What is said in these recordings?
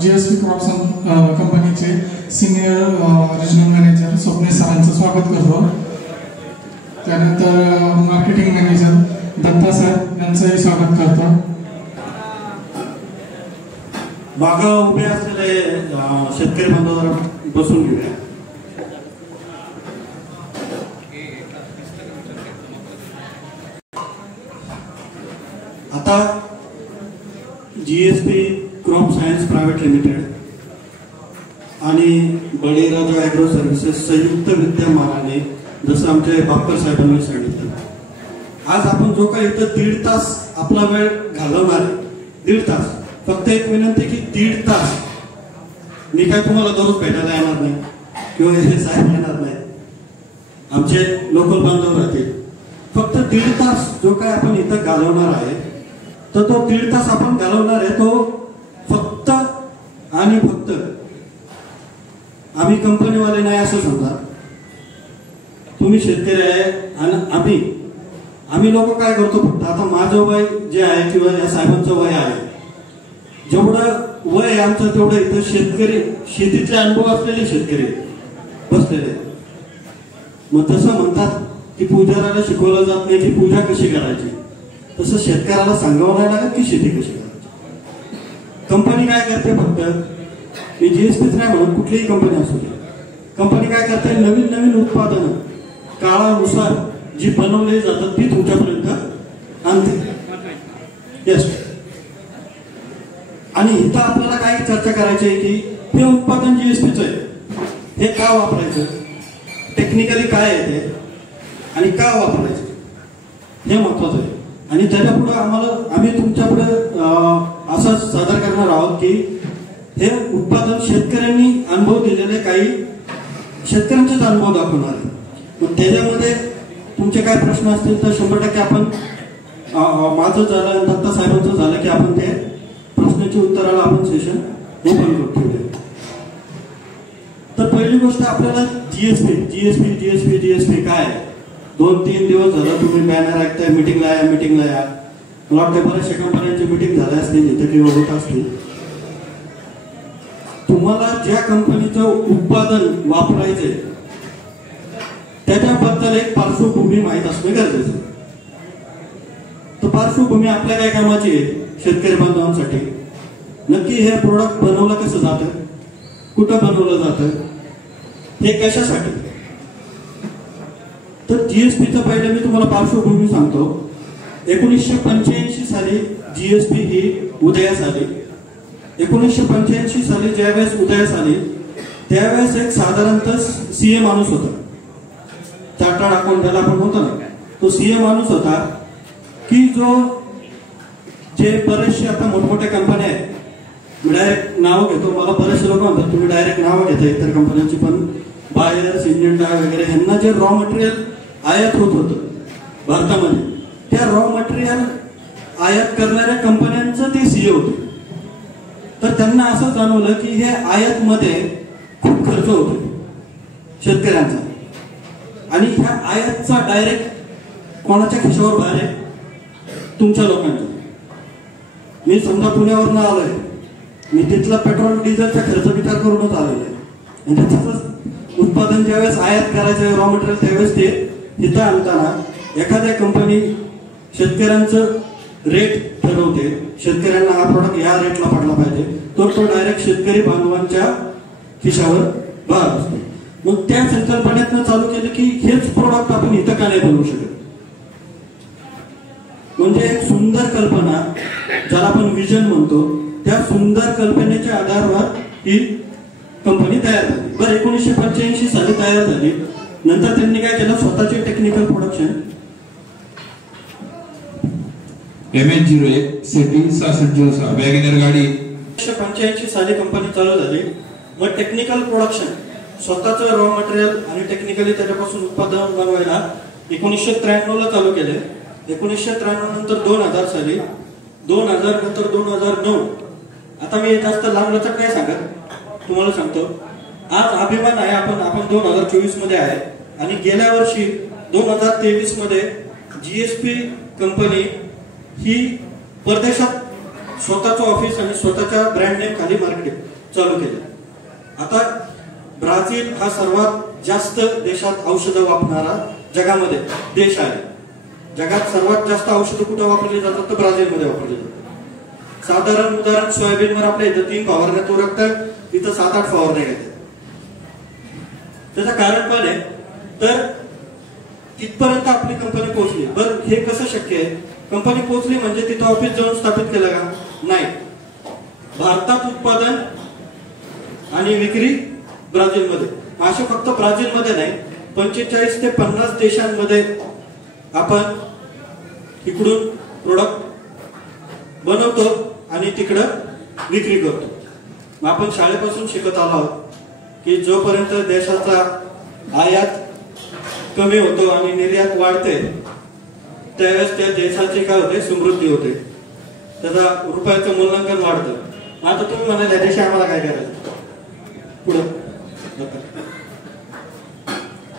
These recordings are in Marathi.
GSP क्रॉप कंपनीचे सिनियर रिजनल मॅनेजर स्वप्नील सरांचं स्वागत करतो। त्यानंतर मार्केटिंग मॅनेजर दत्ता सर यांचंही स्वागत करतो। मागे उभे असलेले शेतकरी बांधवांना बसून घेऊया। आता GSP crop science private limited आणि बळीराजा ॲग्रो सर्व्हिसेस संयुक्त विद्यमानाने जसं आमच्या बापकर साहेबांनी सांगितलं, आज आपण जो काही इथं 1.5 तास आपला वेळ घालवणार, 1.5 तास, फक्त एक विनंती की 1.5 तास मी काय तुम्हाला दररोज भेटायला येणार नाही किंवा हे साहेब येणार नाही, आमचे लोकल बांधव राहतील। फक्त 1.5 तास जो काय आपण इथं घालवणार आहे, तर तो 1.5 तास आपण घालवणार आहे तो फक्त आणि फक्त आम्ही कंपनीवाले नाही असं समजा, तुम्ही शेतकरी आहे आणि आम्ही लोक काय करतो, फक्त आता माझं वय जे आहे किंवा या साहेबांचं वय आहे, जेवढं वय आमचं तेवढं इथं शेतकरी, शेतीचे अनुभव असलेले शेतकरी बसलेले। मग तसं म्हणतात की पुजाऱ्याला शिकवलं जात नाही की पूजा कशी करायची, तसं शेतकऱ्याला सांगावं नाही लागत की शेती कशी करायची। कंपनी काय करते, फक्त मी GSPच नाही म्हणून कुठलीही कंपनी असू दे, कंपनी काय करते, नवीन नवीन उत्पादनं काळानुसार जी बनवली जातात ती तुमच्यापर्यंत आणते। यस, आणि इथं आपल्याला काय चर्चा करायची आहे की हे उत्पादन GSPचं आहे, हे का वापरायचं, टेक्निकली काय आहे ते आणि का वापरायचं, हे महत्वाचं आहे। आणि त्याच्यापुढे आम्ही तुमच्यापुढे असं सादर करणार आहोत की हे उत्पादन शेतकऱ्यांनी अनुभव दिलेले काही शेतकऱ्यांचेच अनुभव दाखवणार आहे। मग त्याच्यामध्ये तुमचे काय प्रश्न असतील तर 100% आपण, माझं झालं, दत्ता साहेबांचं झालं की आपण ते प्रश्नाच्या उत्तराला आपण सेशन ओपन करून ठेवूया। तर पहिली गोष्ट आपल्याला GSP काय आहे, 2-3 दिवस झालं तुम्ही बॅनर ऐकताय, मिटिंगला या, मला वाटतं बऱ्याचशा कंपन्यांची मिटिंग झाल्या असतील इथे किंवा होत असतील। तुम्हाला ज्या कंपनीचं उत्पादन वापरायचंय त्याच्याबद्दल एक पार्श्वभूमी माहीत असणं गरजेचं आहे। तर पार्श्वभूमी आपल्या काय कामाची आहे, शेतकरी बांधवांसाठी नक्की हे प्रोडक्ट बनवलं कसं जातं, कुठं बनवलं जातं, हे कशासाठी। तर GSPचं पहिलं मी तुम्हाला पार्श्वभूमी सांगतो। 1985 साली GSP ही उदयास आली। 1985 साली ज्यावेळेस उदयास आली त्यावेळेस एक साधारणतः CA माणूस होता, चार्टर्ड अकाउंट त्याला पण होता ना, तो CA माणूस होता की जे बरेचसे आता मोठमोठ्या कंपन्या आहेत, मी डायरेक्ट नाव घेतो, मला बरेचसे लोक म्हणतात तुम्ही डायरेक्ट नाव घेता इतर कंपन्यांची, पण बायर, सिंजेंटा वगैरे ह्यांना जे रॉ मटेरियल आयात होत होतं भारतामध्ये, त्या रॉ मटेरियल आयात करणाऱ्या कंपन्यांचं ते CA होते। तर त्यांना असं जाणवलं की हे आयातमध्ये खूप खर्च होतो शेतकऱ्यांचा, आणि ह्या आयातचा डायरेक्ट कोणाच्या खिशावर बाहेर आहे, तुमच्या लोकांच्या। मी समजा पुण्यावरनं आलोय, मी तिथला पेट्रोल डिझेलचा खर्च विचार करूनच आलेलो आहे, आणि त्याचं उत्पादन ज्यावेळेस आयात करायचं रॉ मटेरियल त्यावेळेस ते इथं आणताना एखाद्या कंपनी शेतकऱ्यांचं रेट ठरवते, शेतकऱ्यांना हा प्रोडक्ट या रेटला पडला पाहिजे, तो डायरेक्ट शेतकरी बांधवांच्या खिशावर बाहेर असतो। मग त्या संकल्पनेतनं चालू केलं की हेच प्रोडक्ट आपण इथं का नाही बनवू शकत, म्हणजे एक सुंदर कल्पना ज्याला आपण विजन म्हणतो, त्या सुंदर कल्पनेच्या आधारावर ही कंपनी तयार झाली। बरं, 1985 साली तयार झाली, नंतर त्यांनी काय केलं, स्वतःचे टेक्निकल प्रोडक्शन MH01 सेटी 6606 वॅगनर गाडी 1985 साली कंपनी चालू झाली। मग टेक्निकल प्रोडक्शन, स्वतःचं रॉ मटेरियल आणि टेक्निकली त्याच्यापासून उत्पादन बनवायला 1993 ला चालू केले। 1993 नंतर 2000 साली, 2000 नंतर 2009, आता मी जास्त लांब लचक नाही सांगत, तुम्हाला सांगतो आज अभिमान आहे आपण 2024 मध्ये आहे, आणि गेल्या वर्षी 2023 मध्ये GSP कंपनी ही परदेशात स्वतःचं ऑफिस आणि स्वतःच्या ब्रँड नेम खाली मार्केट चालू केलं. आता ब्राझील हा सर्वात जास्त देशात औषधं वापरणारा जगामध्ये देश आहे. जगात सर्वात जास्त औषधं कुठे वापरली जातात तर ब्राझीलमध्ये वापरली जातात. साधारण उदाहरण सोयाबीनवर आपल्या इथं 3 फवारण्या तो रक्तात, तिथं 7-8 फवारण्या घेतात. त्याचं कारण पण आहे. तर इथपर्यंत आपली कंपनी पोहोचली. बरं हे कसं शक्य आहे? कंपनी पोहोचली म्हणजे तिथं ऑफिस जाऊन स्थापित केलं का? नाही. भारतात उत्पादन आणि विक्री ब्राझीलमध्ये. अशा फक्त ब्राझीलमध्ये नाही, 45 ते 50 देशांमध्ये आपण इकडून प्रोडक्ट बनवतो आणि तिकडं विक्री करतो. आपण शाळेपासून शिकत आलो आहोत की जोपर्यंत देशाचा आयात कमी होतो आणि निर्यात वाढते त्यावेळेस त्या देशाची काय होते? समृद्धी होते, त्याचा रुपयाचं मूल्यांकन वाढतं. आता तुम्ही म्हणाल या देशी आम्हाला काय करायचं? पुढं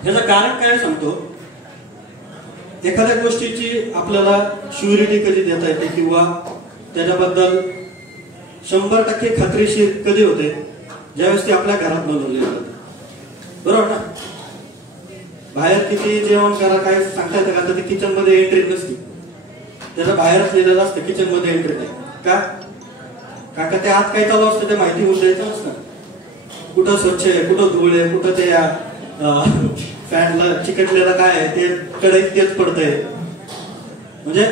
याचं कारण काय सांगतो. एखाद्या गोष्टीची आपल्याला श्युरिटी कधी देता येते किंवा त्याच्याबद्दल 100% खात्रीशीर कधी होते? ज्यावेळेस ती आपल्या घरात बनवली जाते. बरोबर ना? बाहेर किती जेवण करा काय सांगता येतं का? तर किचन मध्ये एंट्री नसते, त्याच्या बाहेरच लिहिलेलं असतं किचन मध्ये एंट्री नाही का? कारण का ते आत काय चालू असतं ते माहिती होऊन द्यायचं नसतं. कुठं स्वच्छ आहे, कुठं धूळ आहे, कुठं ते फॅनला चिकटलेलं काय आहे ते कढईत तेच पडतंय. म्हणजे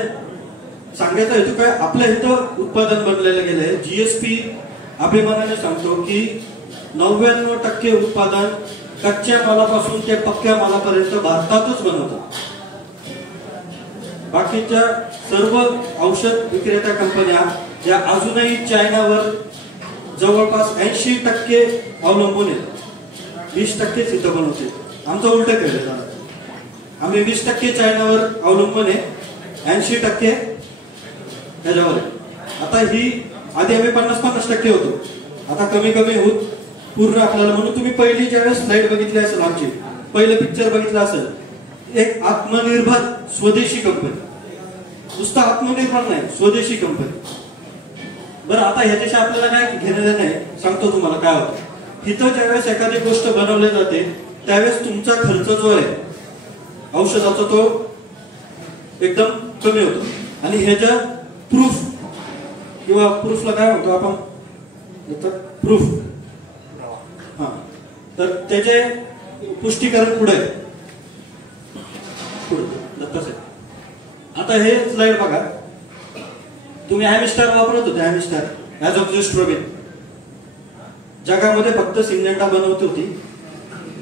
सांगायचं हेतू काय? आपल्या इथं उत्पादन बनलेलं गेलंय. जीएसपी अभिमानाने सांगतो की 99% उत्पादन कच्च्या मालापासून ते पक्क्या मालापर्यंत भारतातच बनवतात. बाकीच्या सर्व औषध विक्रेत्या कंपन्या या अजूनही चायनावर जवळपास 80% अवलंबून आहेत. 20% इथं बनवते. आमचं उलट केलं. आम्ही 20% चायनावर अवलंबून आहे, 80% त्याच्यावर आहे. आता ही आधी आम्ही 50-50% होतो, आता कमी कमी होत पूर्ण आपल्याला. म्हणून तुम्ही पहिली ज्यावेळेस स्लाइड बघितली असेल, आमची पहिलं पिक्चर बघितलं असेल, एक आत्मनिर्भर स्वदेशी कंपनी. नुसतं आत्मनिर्भर नाही, स्वदेशी कंपनी. बरं आता ह्याच्याशी आपल्याला काय घेणं नाही, सांगतो तुम्हाला काय होतं. इथं ज्यावेळेस एखादी गोष्ट बनवली जाते त्यावेळेस तुमचा खर्च जो आहे औषधाचा तो एकदम कमी होतो. आणि ह्याच्या प्रूफ किंवा प्रूफला काय म्हणतो आपण? प्रूफ. हा, तर त्याचे पुष्टीकरण पुढे आता हे स्लाइड बघा. तुम्ही ॲमिस्टार वापरत होते, ॲमिस्टार ॲज ऑफ जिस्ट्रोबिन जगामध्ये फक्त सिंजेंटा बनवत होती.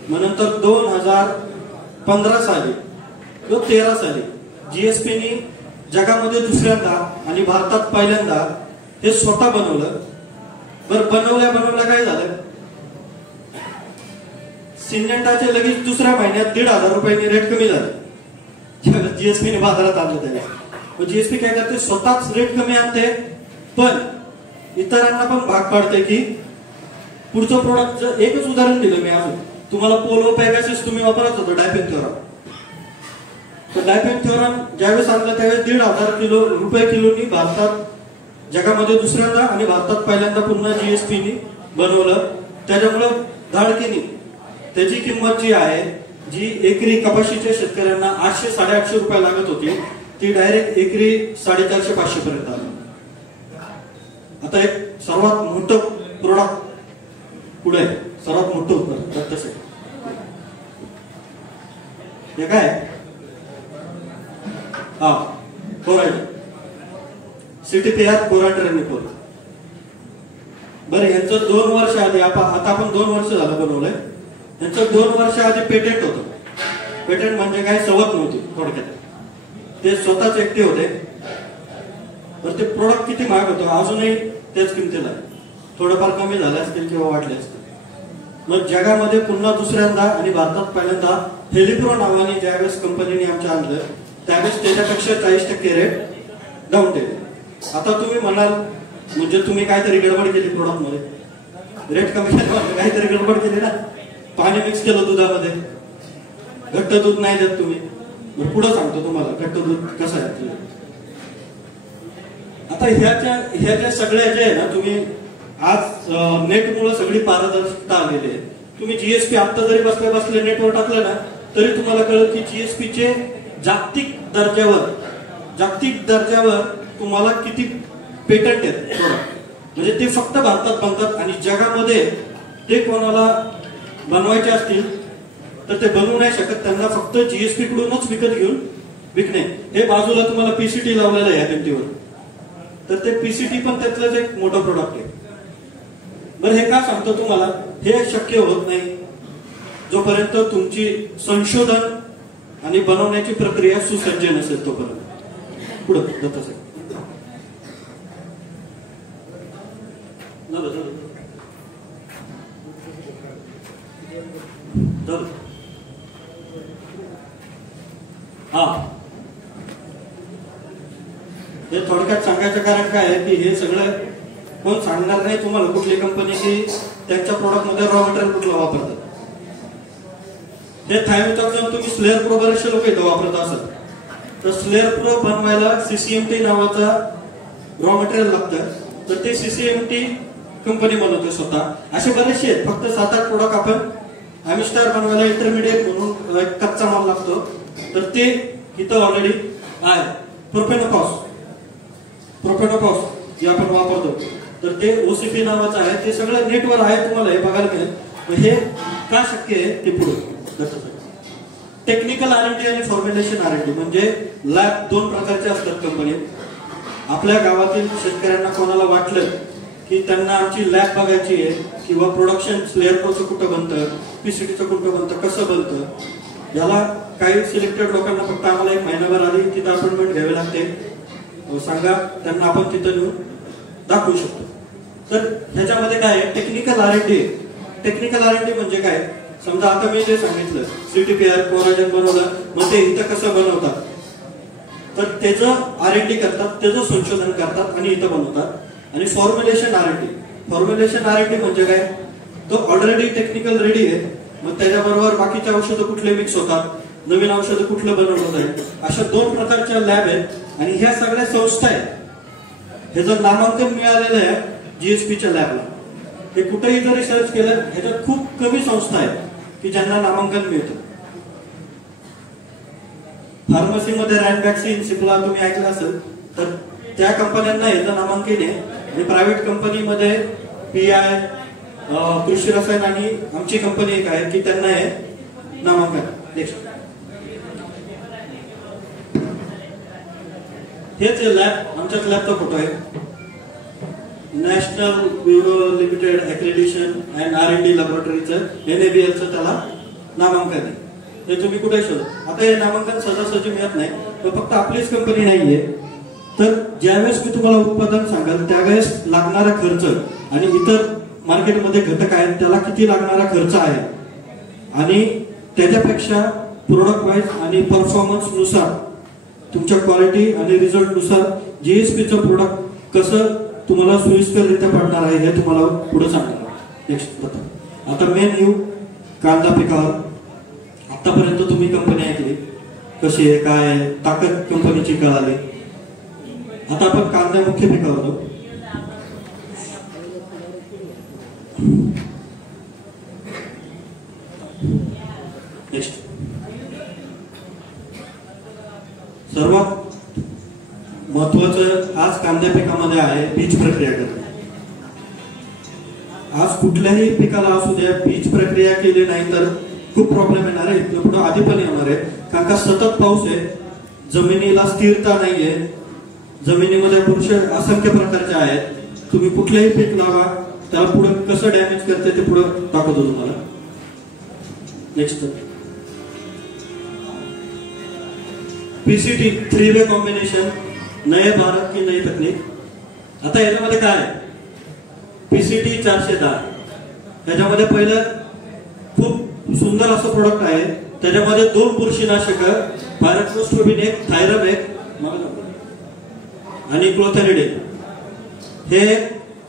मग नंतर 2015 साली किंवा 13 साली जीएसपीनी जगामध्ये दुसऱ्यांदा आणि भारतात पहिल्यांदा हे स्वतः बनवलं. बरं बनवल्या काय झालं? सिंजेंटाचे लगेच दुसऱ्या महिन्यात 1,500 रुपयांनी रेट कमी झाले. जीएसपीने बाजारात आणलं त्यावेळेस. जीएसपी काय करते? स्वतःच रेट कमी आणते, पण इतरांना पण भाग पाडते की पुढचं प्रोडक्ट. एकच उदाहरण दिलं मी अजून तुम्हाला. पोलो पॅगासिस तुम्ही वापरत होतो डायपेन्थ्योरम. तर डायपेन्थ्योरम ज्यावेळेस आणलं त्यावेळेस 1,500 रुपये किलोनी भारतात जगामध्ये दुसऱ्यांदा आणि भारतात पहिल्यांदा पुन्हा जीएसपीनी बनवलं. त्याच्यामुळं धाडकीनी त्याची किंमत जी आहे, जी एकरी कपाशीच्या शेतकऱ्यांना 800-850 रुपये लागत होती, ती डायरेक्ट एकरी 450-500 पर्यंत आली. आता एक सर्वात मोठं प्रोडक्ट पुढे, सर्वात मोठं उत्तर तसे हे काय? हा, कोरायड CTPR कोरायड्रेनिकोल. बरं यांचं 2 वर्ष आधी, आता आपण 2 वर्ष झालं बनवलंय. यांचं 2 वर्ष आधी पेटेंट होतं. पेटेंट म्हणजे काय? सवत नव्हती थोडक्यात. ते स्वतःच एकटे होते. तर ते प्रोडक्ट किती महाग होतं, अजूनही त्याच किमतीला थोडंफार कमी झाले असतील किंवा वाढले असतील. मग जगामध्ये पुन्हा दुसऱ्यांदा आणि भारतात पहिल्यांदा हेलिप्रो नावाने ज्यावेळेस कंपनीने आमच्या आणलं त्यावेळेस त्याच्यापेक्षा 40% रेट डाऊन केले. आता तुम्ही म्हणाल म्हणजे तुम्ही काहीतरी गडबड केली प्रोडक्ट मध्ये, रेट कमी केला, काहीतरी गडबड केली ना. पाणी मिक्स केलं दुधामध्ये, घट्ट दूध नाही देत तुम्ही. पुढे सांगतो तुम्हाला घट्ट दूध कसं आहे. आता ह्या ज्या सगळ्या ज्या आहे ना, तुम्ही आज नेटमुळे सगळी पारदर्शकता आलेली आहे. तुम्ही जीएसपी आता जरी बसल्या नेटवर टाकलं ना तरी तुम्हाला कळेल की जीएसपीचे जागतिक दर्जावर तुम्हाला किती पेटंट आहेत. म्हणजे ते फक्त भारतात बनतात आणि जगामध्ये ते कोणाला बनवायचे असतील तर ते बनवू नाही शकत. त्यांना फक्त जीएसपी कडूनच विकत घेऊन विकणे. हे बाजूला तुम्हाला पीसीटी लावलेलं आहे या भिंतीवर, तर ते पीसीटी पण त्यातलंच एक मोठं प्रोडक्ट आहे. बरं, हे का सांगतो तुम्हाला? हे शक्य होत नाही जोपर्यंत तुमची संशोधन आणि बनवण्याची प्रक्रिया सुसज्ज नसेल तोपर्यंत. पुढे जात असेल हा. हे थोडक्यात सांगायचं कारण काय आहे की हे सगळं कोण सांगणार नाही तुम्हाला कुठली कंपनी की त्यांच्या प्रोडक्ट मध्ये रॉ मटेरियल कुठलं वापरतात. हे थायमिथॉक्स जाऊन तुम्ही स्लेअर प्रो बरेचसे लोक इथं वापरत असत. तर स्लेअर प्रो बनवायला सीसीएमटी नावाचा रॉ मटेरियल लागतं. तर ते सीसीएमटी कंपनी बनवते स्वतः. असे बरेचसे आहेत. फक्त 7-8 प्रोडक्ट आपण अमिस्टार बनवायला इंटरमिडिएट म्हणून एक कच्चा माल लागतो. तर ते इथं ऑलरेडी आहे. प्रोपेनोकॉस जे आपण वापरतो तर ते ओसीपी नावाचं आहे. ते सगळं नेटवर आहे, तुम्हाला हे बघायला मिळेल. हे का शक्य आहे ते पुढे. टेक्निकल R&D आणि फॉर्म्युलेशन R&D म्हणजे लॅब 2 प्रकारचे असतात कंपनीत. आपल्या गावातील शेतकऱ्यांना कोणाला वाटलं की त्यांना आमची लॅब बघायची आहे किंवा प्रोडक्शन स्लेअर प्रोचं कुठं बनतं, पीसीटीचं कुठं बनतं, कसं बनतं, याला काही सिलेक्टेड लोकांना फक्त आम्हाला 1 महिनाभर आली तिथं अपॉइंटमेंट घ्यावी लागते. सांगा त्यांना आपण तिथं नेऊन दाखवू शकतो. तर ह्याच्यामध्ये काय आहे? Technical R&D. टेक्निकल R&D म्हणजे काय? समजा आता मी जे सांगितलं CTPR कोराजन बनवलं, मग ते इथं कसं बनवतात तर त्याचं R&D करतात, त्याचं संशोधन करतात आणि इथं बनवतात. आणि फॉर्म्युलेशन R&D म्हणजे काय? तो ऑलरेडी टेक्निकल रेडी आहे. मग त्याच्याबरोबर बाकीचे औषधं कुठले मिक्स होतात, नवीन औषधं कुठलं बनवलं जाईल, अशा 2 प्रकारच्या लॅब आहेत. आणि ह्या सगळ्या संस्था आहेत. हे जर नामांकन मिळालेलं आहे जीएसपीच्या लॅबला. हे कुठेही जरी सर्च केलं ह्याच्यात खूप कमी संस्था आहेत की ज्यांना नामांकन मिळतं. फार्मसीमध्ये रॅनबॅक्सी, सिप्ला तुम्ही ऐकलं असेल तर त्या कंपन्यांना ह्याचं नामांकन आहे. आणि प्रायव्हेट कंपनीमध्ये PI, कृषी रसायन आणि आमची कंपनी एक आहे की त्यांना हे नामांकन. नेक्स्ट, हेच लॅब, आमच्याच लॅबचा फोटो आहे. National bureau limited accreditation and R&D लॅबोरेटरीचं NABLचं त्याला नामांकन आहे. हे तुम्ही कुठे शोधा. आता हे नामांकन सहजासहजी मिळत नाही, तर फक्त आपलीच कंपनी नाहीये. तर ज्यावेळेस मी तुम्हाला उत्पादन सांगाल त्यावेळेस लागणारा खर्च आणि इतर मार्केटमध्ये घटक आहेत त्याला किती लागणारा खर्च आहे आणि त्याच्यापेक्षा प्रोडक्ट वाईज आणि परफॉर्मन्स नुसार तुमच्या क्वालिटी आणि रिझल्ट नुसार जीएसपीचं प्रोडक्ट कसं तुम्हाला सोयीस्कररित्या पडणार आहे हे तुम्हाला पुढे सांगणार. नेक्स्ट, आता मेन येऊ कांदा पिकावर. आतापर्यंत तुम्ही कंपनी ऐकली कशी आहे, काय आहे, ताकद कंपनीची कळाली. आता आपण कांदा मुख्य पिकावर जाऊ. नेक्स्ट, सर्वात महत्वाचं आज कांद्या पिकामध्ये आहे बीज प्रक्रिया करणे. आज कुठल्याही पिकाला असू द्या बीज प्रक्रिया केली नाही तर खूप प्रॉब्लेम येणार आहे. इथलं पुढे आधी पण येणार आहे कारण का सतत पाऊस आहे, जमिनीला स्थिरता नाहीये, जमिनीमध्ये पुरुष असंख्य प्रकारचे आहेत. तुम्ही कुठलेही पीक लावा त्याला पुढे कसं डॅमेज करते ते पुढे दाखवतो तुम्हाला. नेक्स्ट, पीसीटी 3-वे कॉम्बिनेशन, नए भारत की नई तकनीक. आता याच्यामध्ये काय आहे? पीसीटी 410. त्याच्यामध्ये पहिलं खूप सुंदर असं प्रोडक्ट आहे. त्याच्यामध्ये 2 बुरशीनाशक, पायरक्लोस्ट्रोबिन 1, थायरम 1 आणि क्लोथॅनिडिन हे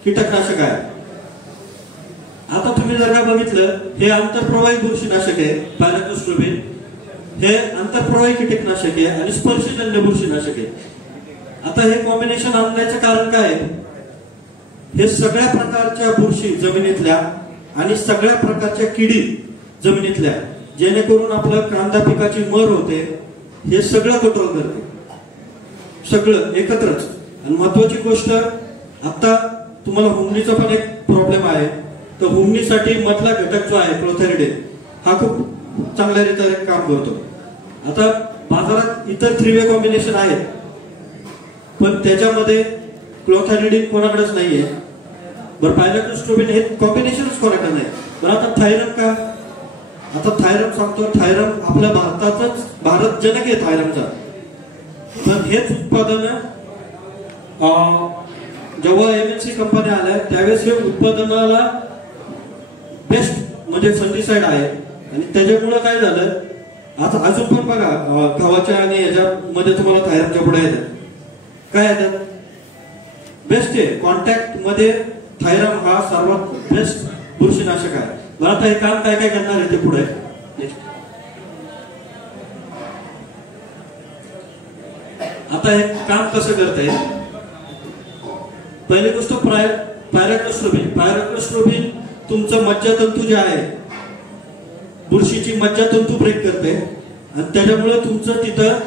कीटकनाशक आहे. आता तुम्ही जर का बघितलं हे आंतरप्रवाही बुरशीनाशक आहे पायरक्लोस्ट्रोबिन, हे आंतरप्रवाही कीटकनाशक आहे आणि स्पर्शजन्य बुरशीनाशक आहे. आता हे कॉम्बिनेशन आणण्याचं कारण काय आहे? हे सगळ्या प्रकारच्या बुरशी जमिनीतल्या आणि सगळ्या प्रकारच्या किडी जमिनीतल्या, जेणेकरून आपलं कांदा पिकाची मर होते, हे सगळं कंट्रोल करते, सगळं एकत्रच. आणि महत्वाची गोष्ट, आता तुम्हाला हुमणीचा पण एक प्रॉब्लेम आहे, तर हुमणीसाठी मधला घटक जो आहे क्लोथॅरिडीन, हा खूप चांगल्या रीतीने काम करतो. आता बाजारात इतर 3-वे कॉम्बिनेशन आहेत, पण त्याच्यामध्ये क्लोथॅरिडीन कोणाकडेच नाहीये. बरं, पायरॅक्लोस्ट्रोबिन हे कॉम्बिनेशनच कोणाकडे नाही. बरं, आता थायरम का? आता थायरम सांगतो, थायरम आपल्या भारत जनक आहे थायरमचा. पण हेच उत्पादन जेव्हा MNC कंपन्या आल्या त्यावेळेस हे उत्पादनाला बेस्ट म्हणजे फंजिसाइड आहे. आणि त्याच्यामुळे काय झालं, आता अजून पण बघा गव्हाच्या आणि याच्यामध्ये तुम्हाला थायरमच्या पुढे येतात, काय येतात, बेस्ट आहे. कॉन्टॅक्ट मध्ये थायरम हा सर्वात बेस्ट बुरशीनाशक आहे. बरं, आता हे काम काय काय करणार आहे ते पुढे. आता हे काम कसं करते? पहिली गोष्ट पायरॅक्लोस्ट्रोबिन. पायरॅक्लोस्ट्रोबिन तुमचं मज्जातंतू जे आहे, बुरशीची मज्जातंतू ब्रेक करते आणि त्याच्यामुळे तुमचं तिथं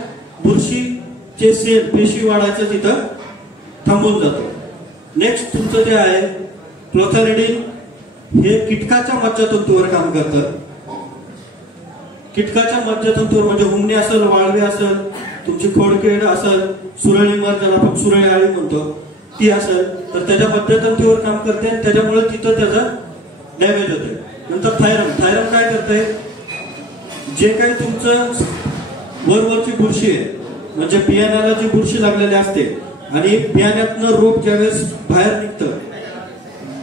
बुरशीचे सेल पेशी वाढायचं तिथं थांबून जातो. नेक्स्ट तुमचं जे आहे क्लोथॅरिडीन, हे कीटकाच्या मज्जातंतूवर काम करतं. कीटकाच्या मज्जातंतूवर म्हणजे हुमणी असेल, वाळवी असेल, तुमची खोडकीड असेल, सुरळी मर ज्याला आपण सुरळी आळी म्हणतो ती असेल, तर त्याच्या मज्जातंतूवर काम करते आणि त्याच्यामुळे तिथं त्याचा डॅमेज होते. नंतर थायरम. थायरम काय करते, जे काही तुमचं वरवरची बुरशी आहे, म्हणजे बियाण्याला जी बुरशी लागलेली असते आणि बियाण्यातनं रोप ज्यावेळेस बाहेर निघतं,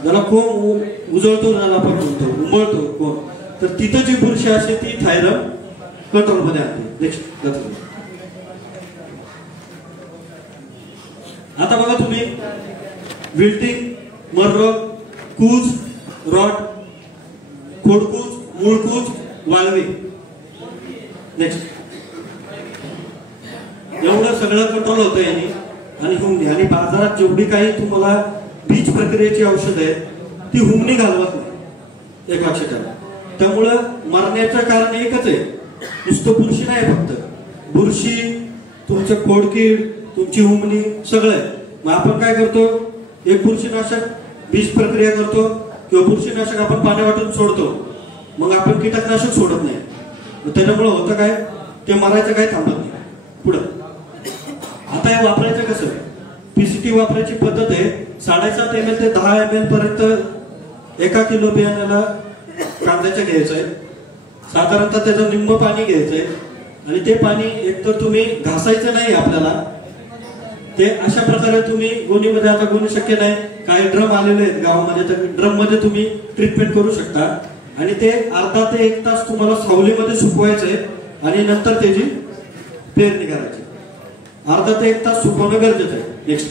ज्याला कोंब उजळतो, ज्याला आपण म्हणतो उमळतो कोंब, तर तिथं जी बुरशी असते ती थायरम कंट्रोलमध्ये आणते. नेक्स्ट, आता बघा तुम्ही, विल्टिंग, मररोग, कूज, रॉट, खोडकूज, मूळकूज, वाळवी. नेक्स्ट, एवढं सगळं कंट्रोल होतं याने. आणि हुमणी, आणि बाजारात जेवढी काही तुम्हाला बीज प्रक्रियेची औषध आहे ती हुमणी घालवत नाही, एक लक्षात ठेवा. त्यामुळं मरण्याचं कारण एकच आहे, नुसतं बुरशी नाही, फक्त बुरशी, तुमचं खोडकीड, तुमची हुमणी सगळं. मग आपण काय करतो, एक बुरशीनाशक बीज प्रक्रिया करतो किंवा बुरशीनाशक आपण पाणी वाटून सोडतो, मग आपण कीटकनाशक सोडत नाही. त्याच्यामुळे होतं काय, ते मरायचं काय थांबत नाही पुढं. आता हे वापरायचं कसं, PCT वापरायची पद्धत आहे, 7.5 ml ते 10 ml पर्यंत 1 किलो बियाण्याला कांद्याचं घ्यायचंय. साधारणतः त्याचं निम्म पाणी घ्यायचंय आणि ते पाणी एकतर तुम्ही घासायचं नाही, आपल्याला ते अशा प्रकारे तुम्ही गोणीमध्ये, आता गोणी शक्य नाही, काही ड्रम आलेले आहेत गावामध्ये, तर ड्रम मध्ये तुम्ही ट्रीटमेंट करू शकता. आणि ते अर्धा ते 1 तास तुम्हाला सावलीमध्ये सुकवायचंय आणि नंतर त्याची पेरणी करायची. अर्धा ते 1 तास सुकवणं गरजेचं आहे. नेक्स्ट,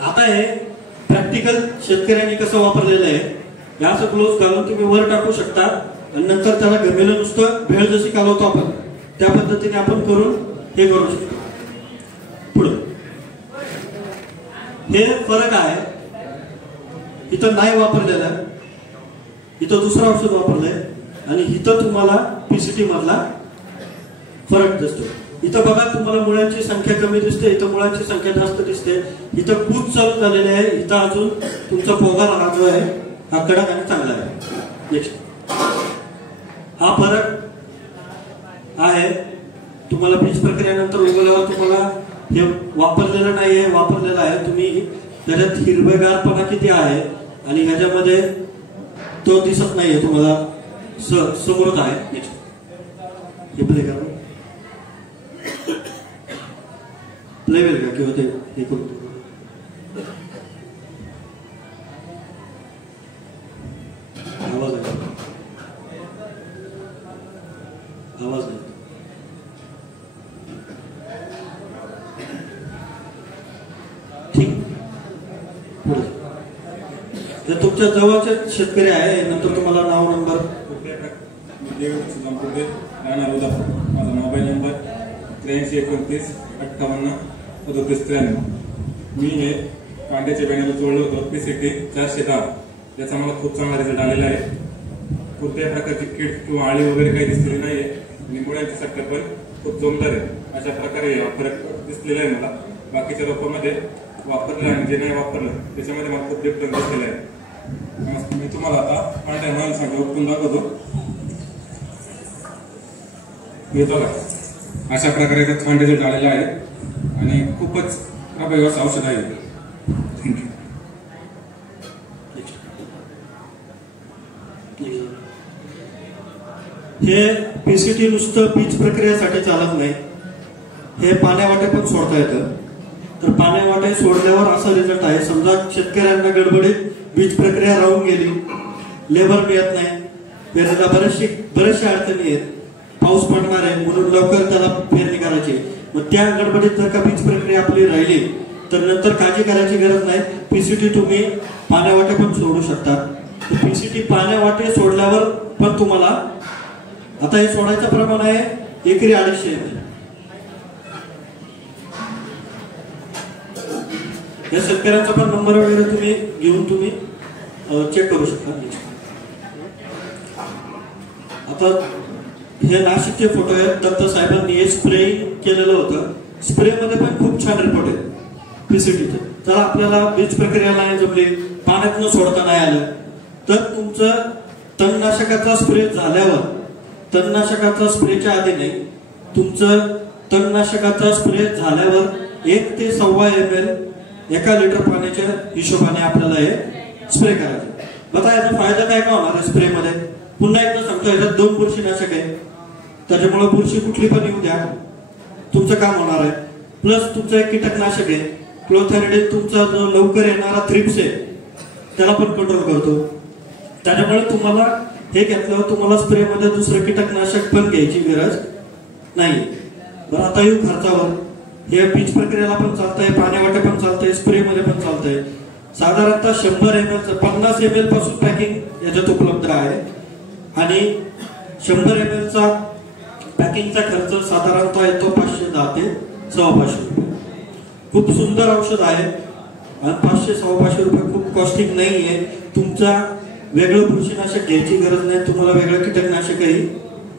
आता हे प्रॅक्टिकल शेतकऱ्यांनी कसं वापरलेलं आहे, हे असं ग्लोव्ह घालून तुम्ही वर टाकू शकता आणि नंतर त्याला गमेलं नुसतं भेळ जशी कालवतो आपण त्या पद्धतीने आपण करून हे करू शकतो. पुढे हे फरक आहे, इथं नाही वापरलेलं, इथं दुसरं औषध वापरलंय आणि इथं तुम्हाला PCT मधला फरक दिसतो. इथं बघा तुम्हाला मुळांची संख्या कमी दिसते, इथं मुळांची संख्या जास्त दिसते. इथं कूच चालू झालेले आहे, इथं अजून तुमचा पोगार हा जो आहे हा कडक आणि चांगला आहे. नेक्स्ट, हा फरक आहे. तुम्हाला बीज प्रक्रियेनंतर उगवल्यावर तुम्हाला हे वापरलेलं नाहीये, वापरलेलं आहे. तुम्ही त्याच्यात हिरवेगारपणा किती आहे आणि ह्याच्यामध्ये तो दिसत नाहीये तुम्हाला, समोरच आहे. नेक्स्ट, हे प्ले करा, प्ले वेल का किंवा ते हे करू. आवाज आहे, आवाज आहे. ठीक, पुढे तुमच्या जवळचे शेतकरी आहे, नंतर तुम्हाला नाव नंबर. माझा मोबाईल नंबर 83 29 58 होतं दिसतंय. मी हे कांद्याच्या बियाण्याला जोडलं होतं PCT 410. याचा मला खूप चांगला रिझल्ट आलेला आहे. कोणत्याही प्रकारची कीड किंवा आळी वगैरे काही दिसलेली नाहीये आणि मुळ्यांची सक्रिय पण खूप जोमदार आहे. अशा प्रकारे फरक दिसलेला आहे मला. बाकीच्या रोपामध्ये वापरलं आणि जे नाही वापरलं त्याच्यामध्ये मला खूप डिफरन्स दिसलेला आहे. मी तुम्हाला आता पांढऱ्या माणसांना उपटून दाखवतो. येतो का? अशा प्रकारे छान रिझल्ट आलेला आहे आणि खूपच प्रभावी असं औषध आहे. थँक्यू. हे PCT नुसतं बीज प्रक्रियेसाठी चालत नाही. हे पाण्यावाटे पण सोडता येतं. तर पाण्यावाटे सोडल्यावर असा रिझल्ट आहे. समजा शेतकऱ्यांना गडबडीत बीज प्रक्रिया राहून गेली, लेबर मिळत नाही, पेरणीला बरेचशे अडचणी आहेत, पाऊस पडणार आहे म्हणून लवकर त्याला पेरणी करायची. मग त्या गडबडीत जर का बीज प्रक्रिया आपली राहिली तर नंतर काळजी करायची गरज नाही. PCT तुम्ही पाण्यावाटे पण सोडू शकता. PCT पाण्यावाटे सोडल्यावर पण तुम्हाला आता हे सोडायचं प्रमाण आहे एकरी 250 ml. या शेतकऱ्यांचा पण नंबर वगैरे तुम्ही घेऊन तुम्ही चेक करू शकता. आता हे नाशिकचे फोटो आहेत. दत्त साहेबांनी हे स्प्रे केलेलं होतं. स्प्रे मध्ये पण खूप छान रिपोर्ट आहे PCTचे. तर आपल्याला बीज प्रक्रिया नाही जमली, पाण्यात न सोडता नाही आलं तर तुमचं तणनाशकाचा स्प्रे झाल्यावर, तणनाशकाचा स्प्रेच्या आधी नाही, तुमचं तणनाशकाचा स्प्रे झाल्यावर 1 ते 1.25 ml 1 लिटर पाण्याच्या हिशोबाने आपल्याला हे स्प्रे करायचं. आता याचा फायदा काय होणार आहे स्प्रे मध्ये? पुन्हा एकदा सांगतो, याच्यात 2 बुरशीनाशक आहे. त्याच्यामुळे बुरशी कुठली पण येऊ द्या, तुमचं काम होणार आहे. प्लस तुमचं एक कीटकनाशक आहे क्लोथॅनिडीन. तुमचा जो लवकर येणारा थ्रिप्स आहे त्याला पण कंट्रोल करतो. त्याच्यामुळे तुम्हाला हे घेतल्यावर तुम्हाला स्प्रे मध्ये दुसरं कीटकनाशक पण घ्यायची गरज नाही. बरं, आता येऊ खर्चावर. हे बीज प्रक्रियेला पण चालतंय, पाण्यावाटे पण चालतंय, स्प्रे मध्ये पण चालतंय. साधारणतः 100 ml 50 ml पासून पॅकिंग याच्यात उपलब्ध आहे आणि 100 ml चा पॅकिंगचा खर्च साधारणतः येतो 510 ते 550 रुपये. खूप सुंदर औषध आहे आणि 500-550 रुपये खूप कॉस्टिंग नाहीये. तुमचा वेगळं बुरशीनाशक घ्यायची गरज नाही, तुम्हाला वेगळं कीटकनाशकही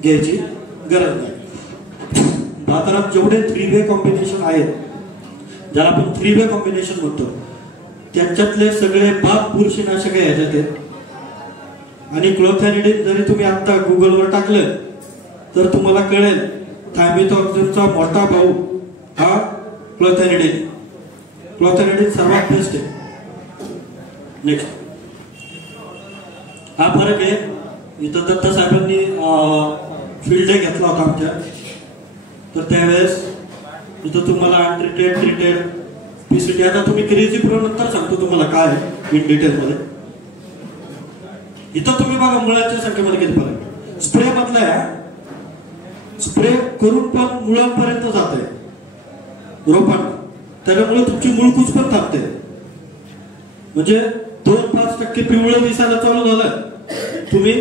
घ्यायची गरज नाही. बाजारात जेवढे 3-way कॉम्बिनेशन आहेत, ज्याला आपण 3-way कॉम्बिनेशन म्हणतो, त्यांच्यातले सगळे बाप बुरशीनाशक ह्याच्यात आहेत. आणि क्लोथॅनिडीन जरी तुम्ही आता गुगलवर टाकलं तर तुम्हाला कळेल थायमिथॉक्झिनचा मोठा भाऊ हा क्लोथॅनिडीन. क्लोथॅनिडीन सर्वात बेस्ट आहे. नेक्स्ट हा फरक आहे. इथं दत्त साहेबांनी फील्ड डे घेतला होता आमच्या, तर त्यावेळेस इथं तुम्हाला अनट्रीटेड, ट्रीटेड PCT. आता तुम्ही क्रेझी प्रो नंतर सांगतो तुम्हाला काय इन डिटेल मध्ये. इथं तुम्ही बघा मुळांच्या संख्येमध्ये किती फरक आहे. स्प्रे मधला स्प्रे करून पण मुळांपर्यंत जात आहे रोपांना, त्याच्यामुळे तुमची मुळकूच पण थांबते. म्हणजे 2-5% पिवळं दिसायला चालू झालं, तुम्ही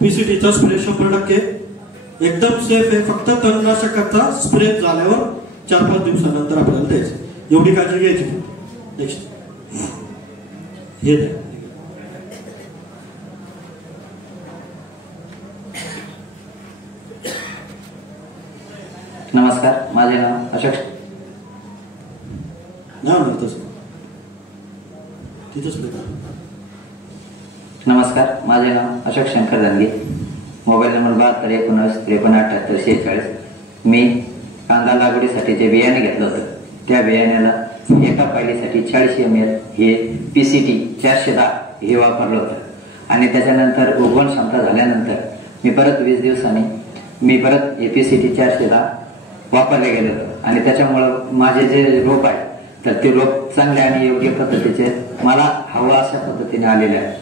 PCTचा स्प्रे 100% एकदम सेफ आहे. फक्त तणनाशकाचा स्प्रे झाल्यावर 4-5 दिवसानंतर आपल्याला द्यायचं, एवढी काळजी घ्यायची. नेक्स्ट हे द्या. नमस्कार, माझे नाव अशोक. नमस्कार, माझे नाव अशोक शंकर दानगे. Mobile number 7219537846. मी कांदा लागवडीसाठी जे बियाणे घेतलं होतं त्या बियाण्याला एका पायलीसाठी 40 ml हे PCT 410 हे वापरलं होतं. आणि त्याच्यानंतर उगवण क्षमता झाल्यानंतर मी परत 20 दिवसांनी मी परत हे PCT 410 वापरले गेले होतं. आणि त्याच्यामुळं माझे जे रोप आहे तर ते रोप चांगले आणि योग्य पद्धतीचे मला हवं अशा पद्धतीने आलेले आहे.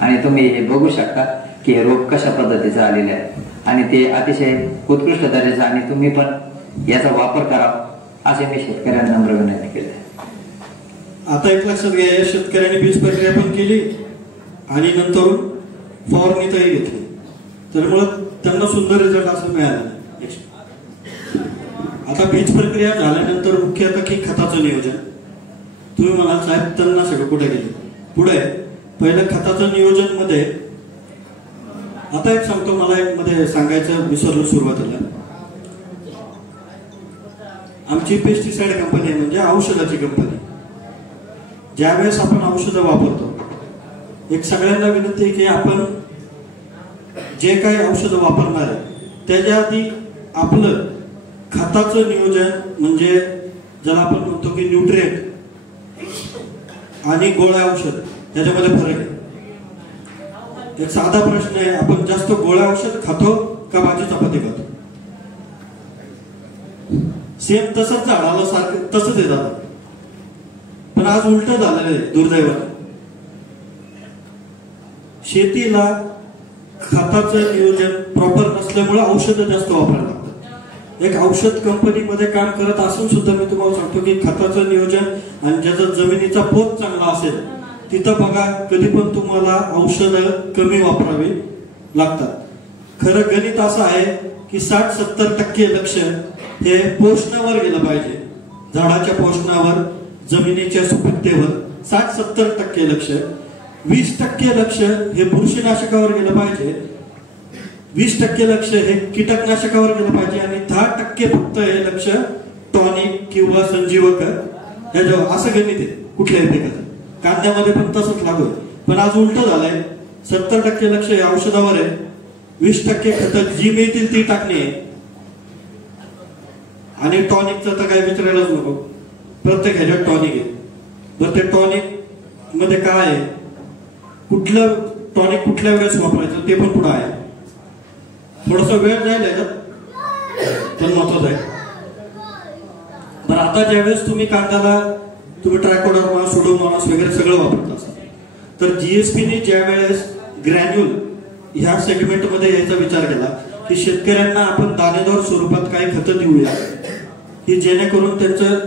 आणि तुम्ही हे बघू शकता की हे रोप कशा पद्धतीचं आलेले आहे आणि ते अतिशय उत्कृष्ट दर्जाचं. आणि तुम्ही पण याचा वापर करावा असे मी शेतकऱ्यांना नम्र विनंती केली. आता एक लक्षात घ्या, शेतकऱ्यांनी बीज प्रक्रिया पण केली आणि नंतर फवारणीतही घेतली, त्यामुळे त्यांना सुंदर रिझल्ट असं मिळाला. आता बीज प्रक्रिया झाल्यानंतर मुख्यतः की खताचं नियोजन. तुम्ही म्हणाल साहेब तणनाशक कुठे गेले? पुढे पहिलं खताचं नियोजन मध्ये आता एक सांगतो, मला एक मध्ये सांगायचं विसरलो सुरुवातीला. आमची पेस्टिसाइड कंपनी म्हणजे औषधाची कंपनी. ज्यावेळेस आपण औषधं वापरतो, एक सगळ्यांना विनंती आहे की आपण जे काही औषधं वापरणार आहे त्याच्या आधी आपलं खताचं नियोजन, म्हणजे ज्याला आपण म्हणतो की न्यूट्रिएंट आणि गोळ्या औषध, याच्यामध्ये फरक आहे. एक साधा प्रश्न आहे, आपण जास्त गोळ्या औषध खातो का भाजी चपाती खातो? सेम तसंच झाडाला सारखं तसंच आहे दादा. पण आज उलट झालेलं आहे दुर्दैवाने. शेतीला खताचं नियोजन प्रॉपर नसल्यामुळे औषधं जास्त वापरायला लागतात. एक औषध कंपनीमध्ये काम करत असून सुद्धा मी तुम्हाला सांगतो की खताचं नियोजन आणि ज्याचा जमिनीचा पोत चांगला असेल तिथं बघा कधी पण तुम्हाला औषधं कमी वापरावी लागतात. खरं गणित असं आहे की 60-70% लक्ष हे पोषणावर गेलं पाहिजे. झाडाच्या पोषणावर, जमिनीच्या सुपीकतेवर 60-70% लक्ष. 20% लक्ष हे बुरशीनाशकावर गेलं पाहिजे. 20% लक्ष हे कीटकनाशकावर गेलं पाहिजे आणि 10% फक्त हे लक्ष टॉनिक किंवा संजीवक ह्याच्यावर. असं गणित आहे कुठल्याही पिकाचं. कांद्यामध्ये पण तसंच लागू आहे. पण आज उलट झालंय, 70% लक्ष हे औषधावर आहे, 20% खतं जी मिळतील ती टाकणे आहे. आणि टॉनिकचं तर काय विचारायलाच नको, प्रत्येक ह्याच्यात टॉनिक आहे. बरं ते टॉनिक मध्ये काय आहे, कुठलं टॉनिक कुठल्या वेळेस वापरायचं ते पण पुढे आहे. थोडासा वेळ जाईल याच्यात पण महत्वाचं आहे. बरं आता ज्यावेळेस तुम्ही कांद्याला तुम्ही ट्रायकोडर्मा, सुडोमोनास वगैरे सगळं वापरत असाल तर जीएसपीने ज्या वेळेस ग्रॅन्युल ह्या सेगमेंटमध्ये यायचा विचार केला की शेतकऱ्यांना आपण दाणेदार स्वरूपात काही खतं देऊया की जेणेकरून त्यांचं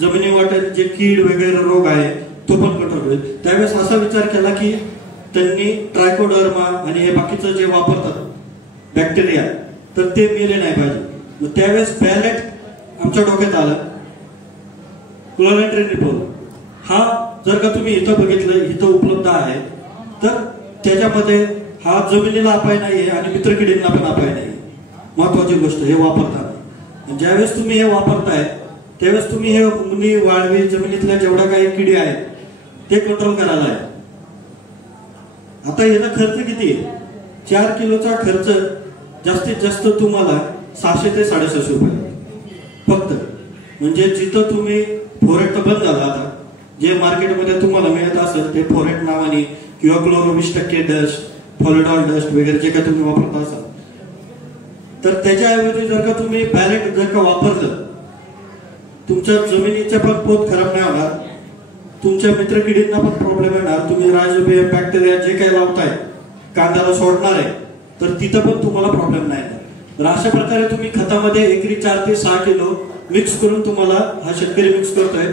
जमिनी वाटेल जे कीड वगैरे रोग आहे तो पण कंट्रोल होईल. त्यावेळेस असा विचार केला की त्यांनी ट्रायकोडर्मा आणि हे बाकीचं जे वापरतात बॅक्टेरिया तर ते मेले नाही पाहिजे. मग त्यावेळेस बॅलेट आमच्या डोक्यात आलं. क्लोरेंट्रेनिपोल हा जर का तुम्ही इथं बघितलं, इथं उपलब्ध आहे, तर त्याच्यामध्ये हा जमिनीला अपाय नाहीये आणि मित्रकिडींना पण अपाय नाही. महत्वाची गोष्ट हे वापरताना. ज्यावेळेस तुम्ही हे वापरताय त्यावेळेस तुम्ही हे मुनी, वाळवी, जमिनीतल्या जेवढ्या काही किडी आहेत ते कंट्रोल करायला आहे. आता याचा खर्च किती आहे? 4 किलोचा खर्च जास्तीत जास्त तुम्हाला 600 ते 750 रुपये फक्त. म्हणजे जिथं तुम्ही फोरेट तर बंद झाला आता, जे मार्केटमध्ये तुम्हाला मिळत असेल ते फोरेट नावाने किंवा क्लोरो 20% डस्ट, फॉलिडॉल डस्ट वगैरे जे काय तुम्ही वापरत असाल तर त्याच्याऐवजी जर का तुम्ही बॅलेट जर का वापरलं, तुमच्या जमिनीचा पण पोत खराब नाही होणार, तुमच्या मित्रकिडींना पण प्रॉब्लेम येणार. तुम्ही राइझोबियम बॅक्टेरिया जे काही लावताय कांद्याला सोडणार आहे तर तिथं पण तुम्हाला प्रॉब्लेम नाही येणार. तर अशा प्रकारे तुम्ही खतामध्ये एकरी 4 ते 6 किलो मिक्स करून तुम्हाला हा शेतकरी मिक्स करतोय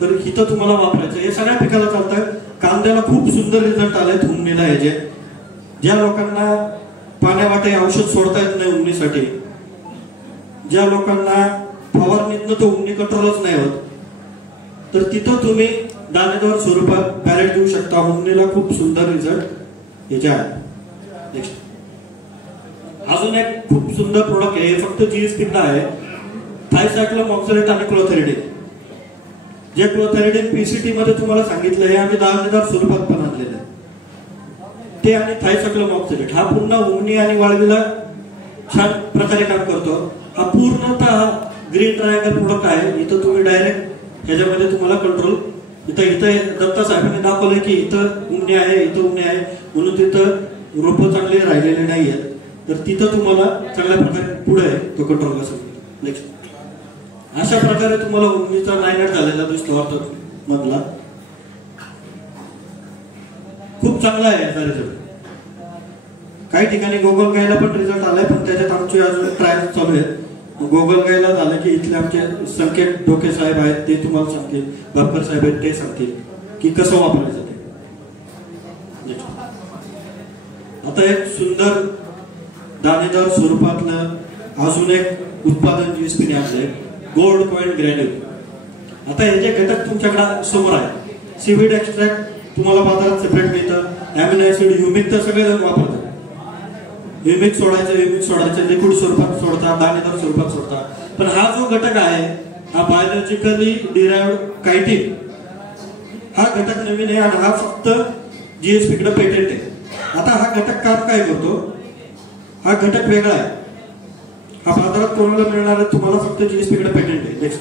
तर इथं तुम्हाला वापरायचं. हे सगळ्या पिकाला चालतंय. कांद्याला खूप सुंदर रिझल्ट आले उमणीला. हे ज्या लोकांना पाण्यावाटे औषध सोडता येत नाही उमणीसाठी, ज्या लोकांना फवारणीतनं तो उमणी कंट्रोलच नाही होत, तर तिथं तुम्ही दाणेदार स्वरूपात बॅलेट देऊ शकता. उमणीला खूप सुंदर रिझल्ट याचे आहे. नेक्स्ट अजून एक खूप सुंदर प्रोडक्ट आहे, फक्त जीएसपीला आहे, थायसायक्लोमॉक्झेलेट आणि क्लोथेरिडीन. जे क्लोथेरिडीन पीसीटी मध्ये तुम्हाला सांगितलं हे आम्ही दाणेदार स्वरूपात पण आणलेलं आहे ते, आणि थायसायक्लोमॉक्झेलेट हा पुन्हा उमणी आणि वाळवीला छान प्रकारे काम करतो. हा पूर्णतः ग्रीन ट्रायंगल प्रोडक्ट आहे. इथं तुम्ही डायरेक्ट ह्याच्यामध्ये तुम्हाला कंट्रोल इथं दत्ता साहेबांनी दाखवलंय की इथं उमणी आहे, इथं उमणी आहे म्हणून तिथं रोपं चांगले राहिलेले नाही आहेत, तर तिथं तुम्हाला चांगल्या प्रकारे पुढे तो कंट्रोल कसा. नेक्स्ट अशा प्रकारे तुम्हाला उमणीचा नायनाट झालेला दिसतो अर्थात मधला. खूप चांगला आहे याचा रिझल्ट. काही ठिकाणी गोगल गायला पण रिझल्ट आलाय, पण त्याच्यात आमचे अजून ट्रायल चालू आहेत. गोगल गायला झालं की इथले आमचे संकेत डोके साहेब आहेत ते तुम्हाला सांगतील, भापकर साहेब आहेत ते सांगतील की कसं वापरायचं ते. आता एक सुंदर दाणेदार स्वरूपातलं अजून एक उत्पादन जीएसपीने आणलंय गोल्ड कॉइन ग्रॅन्युल. आता हे जे घटक तुमच्याकडे समोर आहे, सीवीड एक्स्ट्रॅक्ट तुम्हाला बाजारात सेपरेट मिळतं, अॅमिनो ऍसिड, ह्युमिक तर सगळे जण वापरतात. ह्युमिक सोडायचं, लिक्विड स्वरूपात सोडतात, दाणेदार स्वरूपात सोडतात. पण हा जो घटक आहे हा बायोलॉजिकली डिराइव्ड कायटिन हा घटक नवीन आहे आणि हा फक्त जीएसपी कडे पेटेंट आहे. आता हा घटक काम काय करतो? हा घटक वेगळा आहे, हा बाजारात कोणाला मिळणार आहे? तुम्हाला फक्त जीएसपी कडे पेटेंट आहे. नेक्स्ट,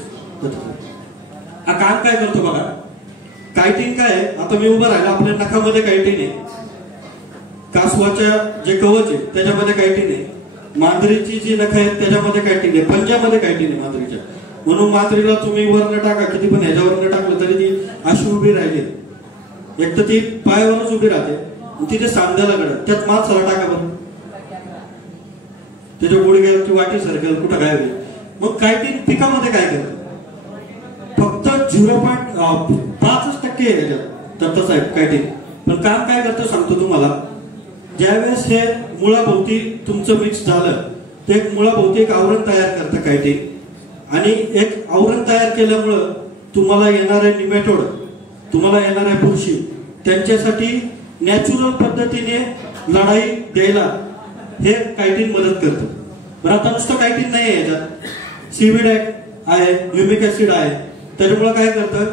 हा काम काय करतो बघा. कायटिन काय आहे? आता मी उभं राहिलो, आपल्या नखामध्ये कायटिन आहे, कासवाच्या जे कवच आहे त्याच्यामध्ये कायटिन आहे, मांजरीची जी नख आहेत त्याच्यामध्ये कायटिन आहे, पंजामध्ये कायटिन आहे मांजरीच्या. म्हणून मांजरीला तुम्ही वरनं टाका, किती पण ह्याच्यावर टाकलं तरी ती अशी उभी राहिली. एक तर ती पायावरच उभी राहते, तिथे सांध्याला घडत, त्यात माणसाला टाका बरं, त्याच्या गुडघ्यावरची वाटी सरकेल, कुठं काय होईल. मग कायटिन पिकामध्ये काय करतं? फक्त 0.5% तत्वच आहे कायटिन. पण काम काय करतं सांगतो तुम्हाला. ज्यावेळेस हे मुळाभोवती तुमचं मिक्स झालं, ते मुळाभोवती एक आवरण तयार करतं कायटिन, आणि एक आवरण तयार केल्यामुळं तुम्हाला येणारे निमेटोड, तुम्हाला येणाऱ्या बुरशी, त्यांच्यासाठी नॅचरल पद्धतीने लढाई द्यायला हे कायटिन मदत करतं. बरं, आता नुसतं कायटिन नाही आहे याच्यात, सीवीड आहे, ह्युमिक ऍसिड आहे, त्याच्यामुळे काय करतं?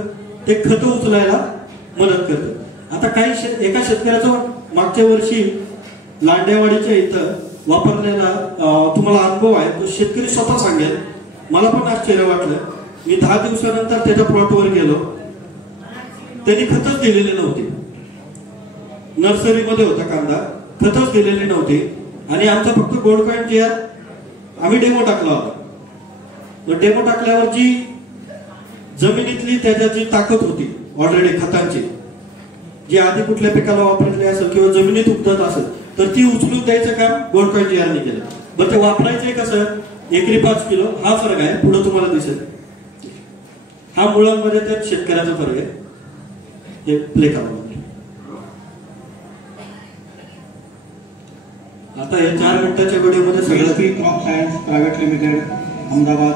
ते खत उचलायला मदत करतं. आता काही एका शेतकऱ्याचं मागच्या वर्षी लांडेवाडीच्या इथं वापरलेला तुम्हाला अनुभव आहे, तो शेतकरी स्वतः सांगेल. मला पण आश्चर्य वाटलं. मी 10 दिवसानंतर त्याच्या प्लॉटवर गेलो, त्यांनी खतच दिलेले नव्हते. नर्सरीमध्ये होता कांदा, खतच दिलेले नव्हते, आणि आमचा फक्त गोल्ड कॉइन जे आम्ही डेमो टाकला होता. डेमो टाकल्यावर जी जमिनीतली त्याच्या जी ताकद होती ऑलरेडी खतांची, जी आधी कुठल्या पिकाला वापरली असेल किंवा जमिनीत उगवत असेल, तर ती उचलून द्यायचं काम गोल्ड कॉइन जीआरने केलं. बरं, ते वापरायचे कसं? एकरी 5 किलो. हा फरक आहे, पुढे तुम्हाला दिसेल. हा मुळांमध्ये त्या शेतकऱ्याचा फरक आहे. हे प्ले करा. आता हे 4 मिनिटाच्या व्हिडिओमध्ये सगळं crop science private limited Ahmedabad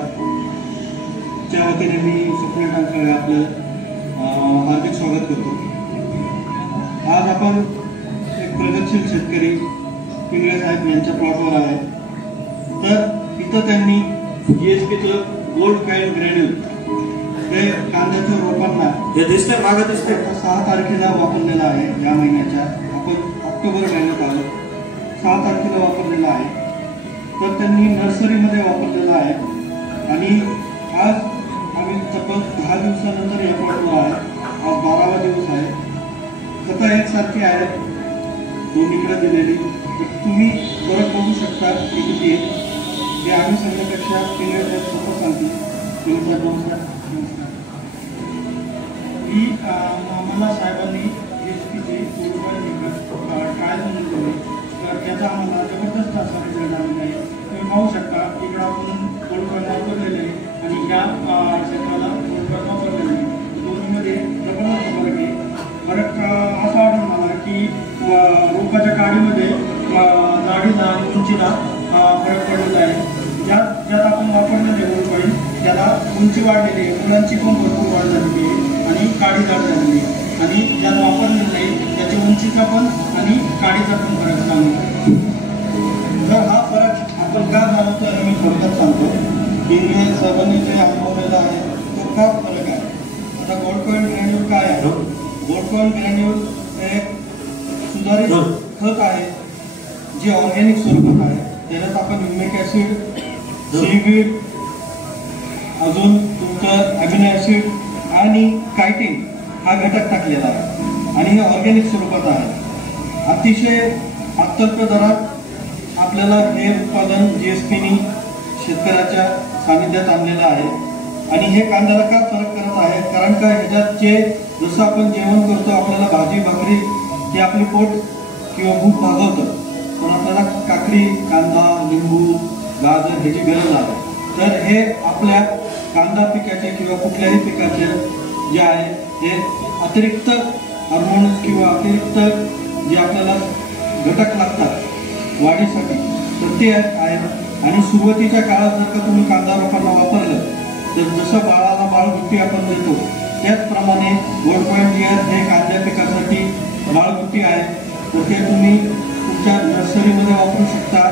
च्या वतीने मी सप्लिमेंट आपलं हार्दिक स्वागत करतो. आज आपण एक प्रगतशील शेतकरी पिंगळे साहेब यांच्या प्लॉटवर आहे. तर इथं त्यांनी जीएसपीचं गोल्ड कॉइन ग्रॅन्युल हे कांद्याच्या रोपांना हे दिसतंय, मागं दिसतंय, 6 तारखेला वापरलेलं आहे. या महिन्याच्या आपण ऑक्टोबर महिन्यात आलो, 6 तारखेला वापरलेलं आहे. तर त्यांनी नर्सरीमध्ये वापरलेलं आहे, आणि आज आम्ही तब्बल 10 दिवसानंतर या प्लॉटवर आहे. आज 12वा दिवस आहे. खतं एकसारखी आहेत दोन्हीकडे दिलेली. तुम्ही फरक बघू शकता की किती आहे. हे आम्ही सांगण्यापेक्षा पिंगळे साहेब स्वतः सांगतील. पिंगळे साहेब नमस्कार. ही आम्हाला साहेबांनी जीएसपीची ट्रायल म्हणून दिली, तर त्याचा आम्हाला जबरदस्त असा रिझल्ट आलेला आहे. तुम्ही पाहू शकता इकडं आपण गोल्ड कॉइन वापरलेलं आहे आणि या क्षेत्राला गोल्ड कॉइन वापरलेलं आहे. दोन्हीमध्ये जबरदस्त फरक आहे. फरक असा आढळून आला की रोपाच्या काडीमध्ये जाडीला आणि उंचीला फरक पडलेला आहे. ज्यात आपण वापरलेले गोल्ड कॉइन त्याला उंची वाढलेली आहे, मुलांची पण भरपूर वाढ झालेली आहे आणि काडी जाड झालेली आहे. आणि ज्यात वापरलेलं नाही त्याची उंचीचा पण आणि काडीचा पण फरक जाणवतो. तर हा फरक आपण का जाणवतो हे मी थोडक्यात सांगतो. पिंगळे साहेबांनी जे अनुभवलेलं आहे तो का फरक आहे. आता गोल्ड कॉइन ग्रॅन्युल काय आहे? गोल्ड कॉइन ग्रॅन्युल एक सुधारित खत आहे जे ऑर्गॅनिक स्वरूपात आहे. त्याच्यात आपण ह्युमिक ऍसिड, सीवीड, अजून तुमचं अॅमिनो ऍसिड आणि कायटिन हा घटक टाकलेला आहे, आणि हे ऑर्गॅनिक स्वरूपात आहे. अतिशय अत्यल्प दरात आपल्याला हे उत्पादन जीएसपीनी शेतकऱ्याच्या सानिध्यात आणलेलं आहे. आणि हे कांद्याला का फरक करत आहे? कारण का ह्याच्यात जे जसं आपण जेवण करतो, आपल्याला भाजी भाकरी हे आपली पोट किंवा भूक भागवतं, पण आपल्याला काकडी, कांदा, लिंबू, गाजर ह्याची गरज आहे. तर हे आपल्या कांदा पिकाचे किंवा कुठल्याही पिकाचे जे आहे हे अतिरिक्त हार्मोन्स किंवा अतिरिक्त जे आपल्याला घटक लागतात वाढीसाठी तर ते आहेत. आणि सुरुवातीच्या काळात जर का तुम्ही कांदा रोपांना वापरलं तर जसं बाळाला बाळगुट्टी आपण देतो त्याचप्रमाणे गोल्ड पॉईंट गिअर हे कांद्या पिकासाठी बाळगुट्टी आहे. तर ते तुम्ही तुमच्या नर्सरीमध्ये वापरू शकता.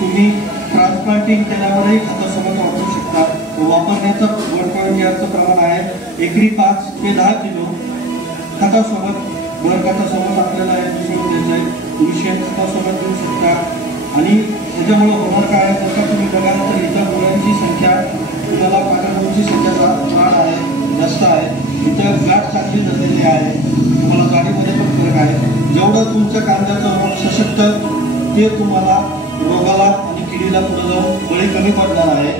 तुम्ही ट्रान्सप्लांटिंग केल्यावरही खतासोबत वापरू शकता. वापरण्याचं गोल्ड पॉईंट गिअरचं प्रमाण आहे एकरी 5 ते 10 किलो खतासोबत, खतासोबत आपल्याला हे मिसळून द्यायचं आहे. तुम्ही शेणखतासोबत देऊ शकता. आणि त्याच्यामुळे होणार काय आहे, जर का तुम्ही बघाल तर इथं मुलांची संख्या, तुम्हाला पाठांची संख्या वाढ आहे, जास्त आहे. इथं गाठ चांगली झालेली आहे. तुम्हाला जाडीमध्ये पण फरक आहे. जेवढं तुमचं कांद्याचं रोग सशक्त, ते तुम्हाला रोगाला आणि किडीला पुढे जाऊन बळी कमी पडणार आहे.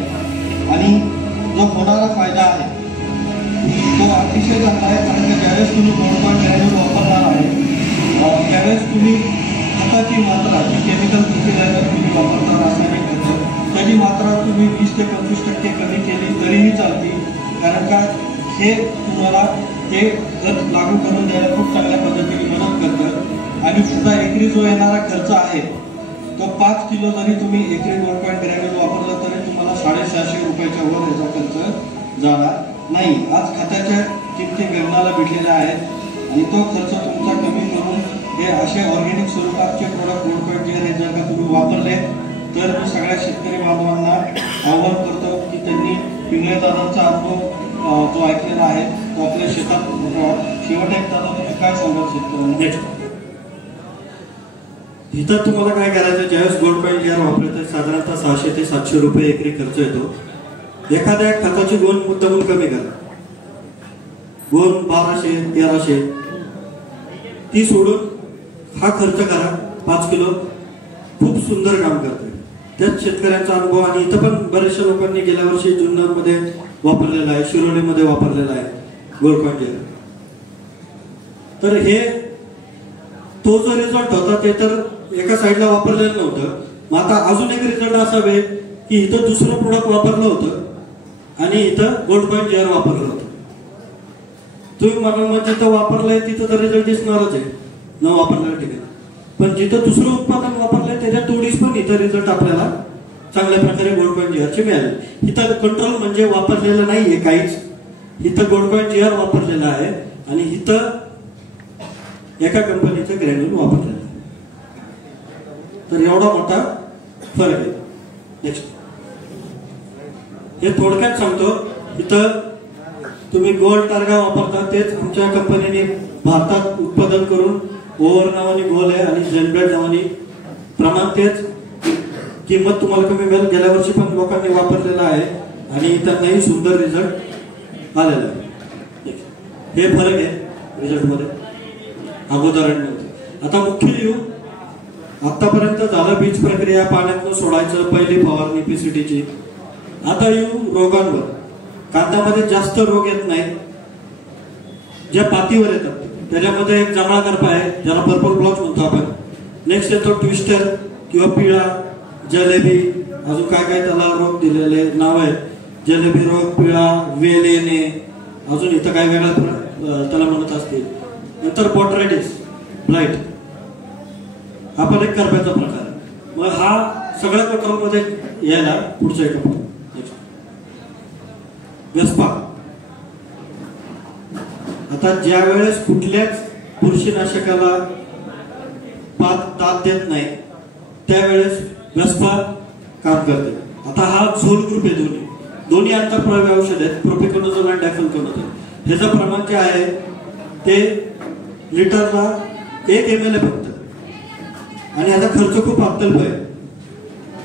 आणि जो होणारा फायदा आहे तो अतिशय चांगला आहे. कारण की ज्यावेळेस तुम्ही गोल्ड पॉईंट ग्रॅन्युल वापरणार आहे त्यावेळेस तुम्ही खताची मात्रा, जी केमिकल फर्टिलायझर तुम्ही वापरता रासायनिक खत, त्याची मात्रा तुम्ही 20 ते 25% कमी केली तरीही चालते. कारण का हे तुम्हाला ते खत लागू करून द्यायला खूप चांगल्या पद्धतीने मदत करतं. आणि सुद्धा एकरी जो येणारा खर्च आहे तो 5 किलो जरी तुम्ही एकरी गोल्ड पॉईंट ग्रॅन्युल वापरला तरी तुम्हाला 650 रुपयाच्या वर याचा खर्च जाणार नाही. आज खताच्या किमती गगनाला भिडलेल्या आहेत आणि तो खर्च तुमचा कमी करून हे असे ऑर्गॅनिक स्वरूपाचे प्रोडक्ट गोल्ड पॉईंट गिअर हे जर का तुम्ही वापरले तर मी सगळ्या शेतकरी बांधवांना आवाहन करतो की त्यांनी पिंगळे दादांचा अनुभव जो ऐकलेला आहे तो आपल्या शेतात शेवट एक दादा तुम्ही काय सांगाल शेतकऱ्यांना? इथं तुम्हाला काय करायचं, ज्यावेळेस गोल्ड पॉईंट गिअर वापरलं साधारणतः 600 ते 700 रुपये एकरी खर्च येतो. एखाद्या खताची गोण मुद्दामून कमी करा. गोण 1200 1300 ती सोडून हा खर्च करा. 5 किलो खूप सुंदर काम करते. त्याच शेतकऱ्यांचा अनुभव. आणि इथं पण बऱ्याचशा लोकांनी गेल्या वर्षी जुन्नरमध्ये वापरलेला आहे, शिरोलीमध्ये वापरलेला आहे गोल्ड पॉईंट गिअर. तर हे तो जो रिझल्ट होता ते तर एका साईडला वापरलेलं नव्हतं. मग आता अजून एक रिझल्ट असावे की इथं दुसरं प्रोडक्ट वापरलं होतं आणि इथं गोल्ड पॉईंट गिअर वापरलं होतं. तुम्ही मला जिथं वापरलंय तिथं तर रिझल्ट दिसणारच आहे न वापरलेल्या ठिकाणी. पण जिथं दुसरं उत्पादन वापरलंय त्याच्या तोडीस पण इथं रिझल्ट आपल्याला चांगल्या प्रकारे गोल्ड पॉईंट गिअरचे मिळाले. इथं कंट्रोल म्हणजे वापरलेलं नाहीये काहीच. इथं गोल्ड पॉईंट गिअर वापरलेलं आहे आणि इथं एका कंपनीचं ग्रॅन्युल वापरलेलं आहे. तर एवढा मोठा फरक आहे. नेक्स्ट हे थोडक्यात सांगतो. इथं तुम्ही गोल्ड टार्गा वापरता तेच आमच्या कंपनीने भारतात उत्पादन करून ओव्हर नावाने गोल आहे आणि जेनब्लेड नावाने प्रमाण तेच. किंमत तुम्हाला कमी मिळेल. गेल्या वर्षी पण लोकांनी वापरलेला आहे आणि त्यांनाही सुंदर रिझल्ट आलेला आहे. हे फरक आहे रिझल्ट मध्ये अगोदर आणि नंतर. आता मुख्य येऊ. आतापर्यंत झालं बीज प्रक्रिया, पाण्यातनं सोडायचं, पहिली फवारणी पीसीटीची. आता येऊ रोगांवर. कांद्यामध्ये जास्त रोग येत नाही. ज्या पातीवर येतात त्याच्यामध्ये एक जांभळा करपा आहे ज्याला पर्पल ब्लॉच म्हणतो आपण. नेक्स्ट येतो ट्विस्टर किंवा पिळा, जलेबी, अजून काय काय त्याला रोग दिलेले नाव आहेत. जलेबी रोग, पिळा, वेल येणे, अजून इथं काय वेगळा त्याला म्हणत असतील. नंतर बॉटरायटिस, ब्लाइट, हा पण एक करप्याचा प्रकार. मग हा सगळ्या कंट्रोलमध्ये यायला पुढचा एक वेस्पा. आता ज्या वेळेस कुठल्याच बुरशीनाशकाला पात दाद देत नाही त्यावेळेस वेस्पा काम करते. आता हा झोल ग्रुप आहे. दोन्ही आंतरप्रवाही औषध आहेत, प्रोपिकोनोझोल आणि डायफेनकोनोझोल. ह्याचं प्रमाण जे आहे ते लिटरला 1 ml आहे फक्त. आणि याचा खर्च खूप अत्यल्प आहे.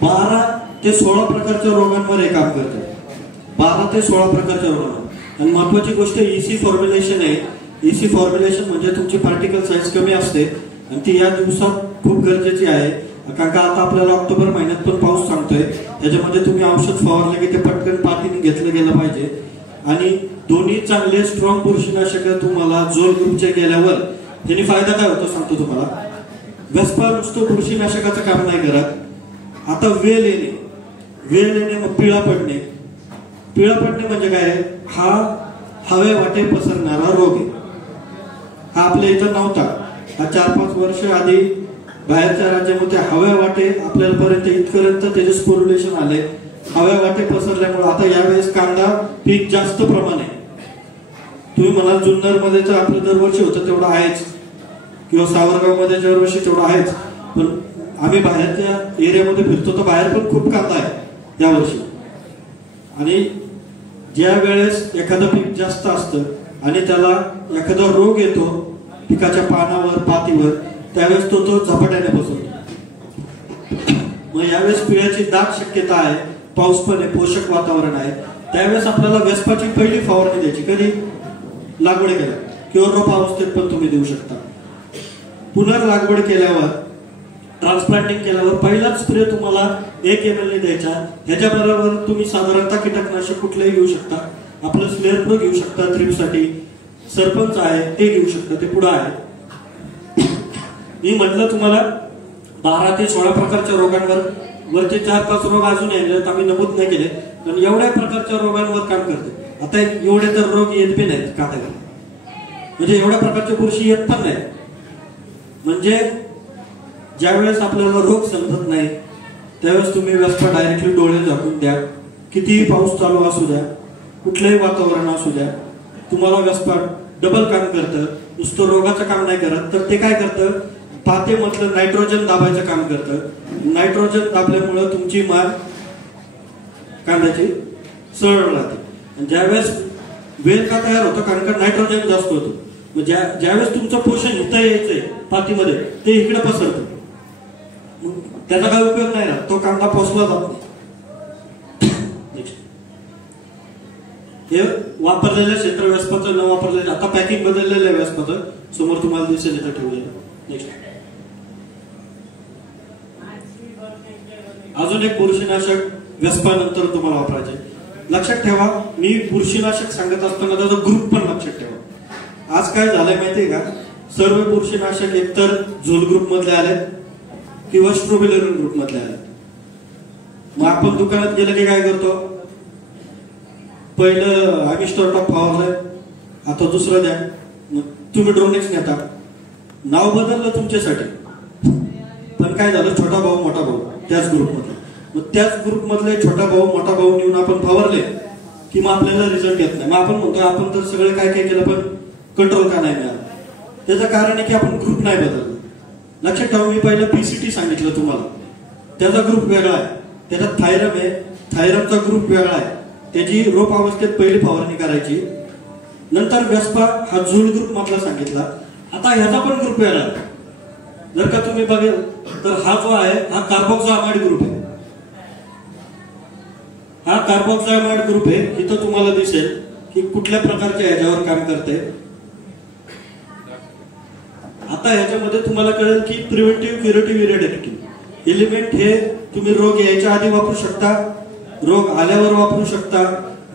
12 ते 16 प्रकारच्या रोगांवर हे काम करते. 12 ते 16 प्रकारच्या रोगांवर. आणि महत्वाची गोष्ट इसी फॉर्म्युलेशन आहे. इसी फॉर्म्युलेशन म्हणजे तुमची पार्टिकल साईज कमी असते आणि ती या दिवसात खूप गरजेची आहे. कारण का आता आपल्याला ऑक्टोबर महिन्यात पण पाऊस सांगतोय. त्याच्यामध्ये तुम्ही औषध फवारलं की ते पटकन पातीने घेतलं गेलं पाहिजे. आणि दोन्ही चांगले स्ट्रॉंग बुरशीनाशक तुम्हाला झोल ग्रुपचे गेल्यावर त्यांनी फायदा काय होतो सांगतो तुम्हाला. वेस्पा नुसतं बुरशीनाशकाचं काम नाही करत. आता वेल येणे मग पिळा पडणे. पिळा पडणे म्हणजे काय, हा हवे वाटे पसरणारा रोग आहे. हा आपल्या इथं नव्हता. हा 4-5 वर्ष आधी बाहेरच्या राज्यामध्ये हव्या वाटे आपल्यापर्यंत इथपर्यंत त्याचे स्पोरुलेशन आले. हव्या वाटे पसरल्यामुळे आता यावेळेस कांदा पीक जास्त प्रमाण आहे. तुम्ही म्हणाल जुन्नर मध्ये तर आपलं दरवर्षी होतं तेवढं आहेच, किंवा सावरगाव मध्ये दरवर्षी तेवढं आहेच, पण आम्ही बाहेरच्या एरियामध्ये फिरतो तर बाहेर पण खूप कांदा आहे यावर्षी. आणि ज्या वेळेस एखादं पीक जास्त असतं आणि त्याला एखादा रोग येतो पिकाच्या पानावर पातीवर, त्यावेळेस तो झपाट्याने बसवतो. मग यावेळेस पिळ्याची दाट शक्यता आहे, पाऊस पण आहे, पोषक वातावरण आहे. त्यावेळेस आपल्याला वेस्पाची पहिली फवारणी द्यायची कधी लागवड केल्या किंवा रोप अवस्थेत पण तुम्ही देऊ शकता. पुनर्लागवड केल्यावर ट्रान्सप्लांटिंग केल्यावर पहिलाच स्प्रे तुम्हाला 1 ml द्यायचा. ह्याच्याबरोबर तुम्ही साधारणतः कीटकनाशक कुठलंही घेऊ शकता. आपलं स्लेअर प्रो घेऊ शकता, थ्रिप्ससाठी सरपंच आहे ते घेऊ शकता, ते पुढे आहे. मी म्हटलं तुम्हाला 12 ते 16 प्रकारच्या रोगांवर, वरचे 4-5 रोग अजून आहेत आम्ही नमूद नाही केले, पण एवढ्या प्रकारच्या रोगांवर काम करते. आता एवढे तर रोग येत बी नाहीत कांद्याला, म्हणजे एवढ्या प्रकारच्या बुरशी येत पण नाही. म्हणजे ज्यावेळेस आपल्याला रोग समजत नाही त्यावेळेस तुम्ही वेस्पा डायरेक्टली डोळे झाकून द्या. कितीही पाऊस चालू असू द्या, कुठलंही वातावरण असू द्या, तुम्हाला वेस्पा डबल काम करतं. नुसतं रोगाचं काम नाही करत, तर ते काय करतं, पातेमधलं नायट्रोजन दाबायचं काम करतं. नायट्रोजन दाबल्यामुळं तुमची माल कांद्याची सरळ राहते. आणि ज्यावेळेस वेल का तयार होतं, कारण का नायट्रोजन जास्त होतं. ज्यावेळेस तुमचं पोषण इथं यायचंय पातीमध्ये, ते इकडे पसरतं, त्याचा काय उपयोग नाही राहत, तो कांदा पोचला जात नाही. हे वापरलेल्या क्षेत्र व्यासपाचं न वापरलेलं, आता पॅकिंग बदललेलं आहे व्यासपाचं, समोर तुम्हाला दिसेल इथं ठेवलेलं. नेक्स्ट अजून एक बुरशीनाशक व्यासपानंतर तुम्हाला वापरायचे. लक्षात ठेवा, मी बुरशीनाशक सांगत असताना त्याचा ग्रुप पण लक्षात ठेवा. आज काय झालंय माहितीये का, सर्व बुरशीनाशक एकतर झोल ग्रुप मधले आले किंवा स्ट्रोबिलरिन ग्रुप मधले आले. मग आपण दुकानात गेलं की काय करतो, पहिलं आमिस्टर टॉप फवारलंय, आता दुसरं द्या, मग तुम्ही ड्रोनेक्स नेता. नाव बदललं तुमच्यासाठी, पण काय झालं, छोटा भाऊ मोठा भाऊ त्याच ग्रुप मधले. मग त्याच ग्रुप मधले छोटा भाऊ मोठा भाऊ नेऊन आपण फवारले की मग आपल्याला रिझल्ट येत नाही. मग आपण म्हणतो आपण तर सगळं काय काय केलं पण कंट्रोल का नाही मिळालं. त्याचं कारण आहे की आपण ग्रुप नाही बदललं. लक्षात ठेवा, मी पहिलं पीसीटी सांगितलं तुम्हाला, त्याचा ग्रुप वेगळा आहे, त्याच्यात थायरम आहे, थायरमचा ग्रुप वेगळा आहे, त्याची रोप अवस्थेत पहिली फवारणी करायची. नंतर वेस्पा हा झूल ग्रुप मधला सांगितला, आता ह्याचा पण ग्रुप वेगळा आहे. जर का तुम्ही बघेल तर हा जो आहे हा कार्बोक्झामाइड ग्रुप आहे. हा कार्बोक्झामाइड ग्रुप आहे. इथं तुम्हाला दिसेल की कुठल्या प्रकारच्या ह्याच्यावर काम करते. आता ह्याच्यामध्ये तुम्हाला कळेल की प्रिव्हेंटिव्ह, क्युरेटिव्ह, इरेडिकेटिव्ह एलिमेंट हे तुम्ही रोग यायच्या आधी वापरू शकता, रोग आल्यावर वापरू शकता.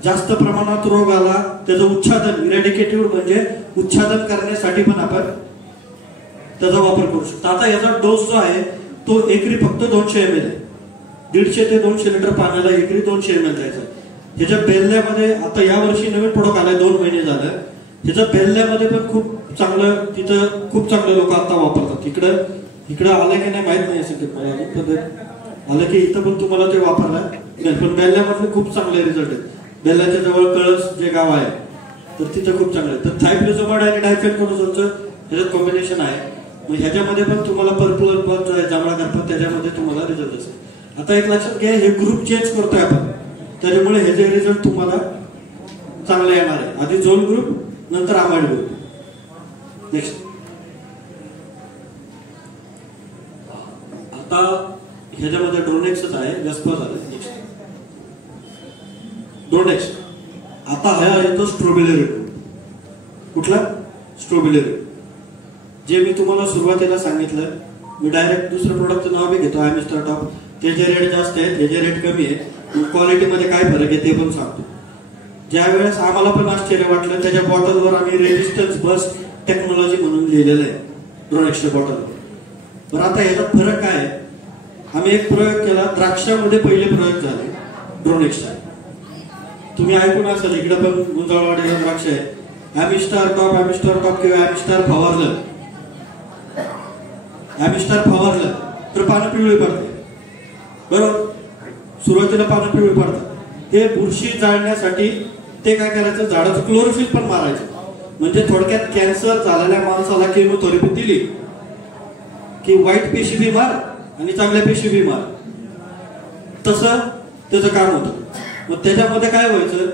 जास्त प्रमाणात रोग आला त्याचं उच्छादन, इरेडिकेटिव्ह म्हणजे उच्छादन करण्यासाठी पण आपण त्याचा वापर करू शकतो. आता याचा डोस जो आहे तो एकरी फक्त 200 ml आहे. 150 ते 200 लिटर पाण्याला एकरी 200 ml द्यायचा. ह्याच्या बेल्ल्यामध्ये आता यावर्षी नवीन प्रोडक्ट आलाय, 2 महिने झालं. ह्याच्या बेल्ल्यामध्ये पण खूप चांगलं, तिथं खूप चांगले लोक आता वापरतात. इकडं आलं की नाही माहित नाही, पद्धत आलं की इथं पण तुम्हाला ते वापरलं. पण बेल्ल्यामधले खूप चांगले रिझल्ट आहेत. बेल्ल्याच्या जवळ कळस जे गाव आहे तर तिथं खूप चांगलं आहे. तर थायक्लोझोमाइड आणि डायफेनकोनोझोलचं ह्याच्यात कॉम्बिनेशन आहे. मग ह्याच्यामध्ये पण तुम्हाला पर्पल जो आहे जांभळा करपत, त्याच्यामध्ये तुम्हाला रिझल्ट असेल. आता एक लक्षात घ्या, हे ग्रुप चेंज करतोय आपण, त्याच्यामुळे ह्याचे रिझल्ट तुम्हाला चांगले येणार आहे. आधी झोल ग्रुप, नंतर आमाइड ग्रुप. नेक्स्ट आता ह्याच्यामध्ये ड्रोनेक्सच आहे, वेस्पा झालं. नेक्स्ट ड्रोनेक्स. आता हा येतो स्ट्रोबिलरिन. कुठला? स्ट्रोबिलरिन. जे मी तुम्हाला सुरुवातीला सांगितलं, मी डायरेक्ट दुसऱ्या प्रोडक्टचं नाव बी घेतो, आयमिस्टर टॉप. त्याचे रेट जास्त आहेत, त्याचे रेट कमी आहे. क्वालिटीमध्ये काय फरक आहे ते पण सांगतो. ज्या वेळेस आम्हाला पण आश्चर्य वाटलं, त्याच्या बॉटलवर आम्ही रेजिस्टन्स बस टेक्नॉलॉजी म्हणून लिहिलेलं आहे ड्रोनेक्सच्या बॉटलवर. बरं, आता याचा फरक काय आहे? आम्ही एक प्रयोग केला, द्राक्षामध्ये पहिले प्रयोग झाले ड्रोनेक्सचा. तुम्ही ऐकून असाल, इकडे पण गुंजाळवाडीला द्राक्ष आहे. ॲमिस्टार टॉप किंवा ॲमिस्टार फवारलं तर पानं पिवळी पडते, बरोबर. सुरुवातीला पानं पिवळी पडतात, हे बुरशी जाळण्यासाठी ते काय करायचं, झाडाचं क्लोरोफिल पण मारायचं. म्हणजे थोडक्यात कॅन्सर झालेल्या माणसाला केमोथेरपी दिली की वाईट पेशी बी मार आणि चांगल्या पेशी बी मार, तसं त्याचं काम होतं. मग त्याच्यामध्ये काय व्हायचं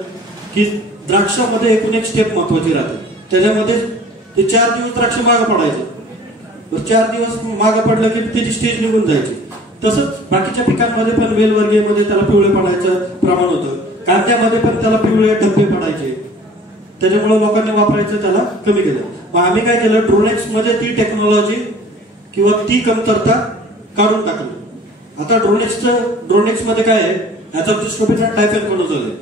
की द्राक्षामध्ये एकूण एक स्टेप महत्वाची राहते. त्याच्यामध्ये ते 4 दिवस द्राक्ष मागं पडायचे. 4 दिवस मागं पडलं की त्याची स्टेज निघून जायची. तसंच बाकीच्या पिकांमध्ये पण वेलवर्गीयमध्ये त्याला पिवळे पडायचं प्रमाण होतं. कांद्यामध्ये पण त्याला पिवळे धब्बे पडायचे. त्याच्यामुळे लोकांनी वापरायचं त्याला कमी केलं. मग आम्ही काय केलं, ड्रोनेक्स मध्ये ती टेक्नॉलॉजी किंवा ती कमतरता काढून टाकली. आता ड्रोनेक्स मध्ये काय आहे, याचा डिस्ट्रोबिनॉन टायफेनकोनोझोल आहे,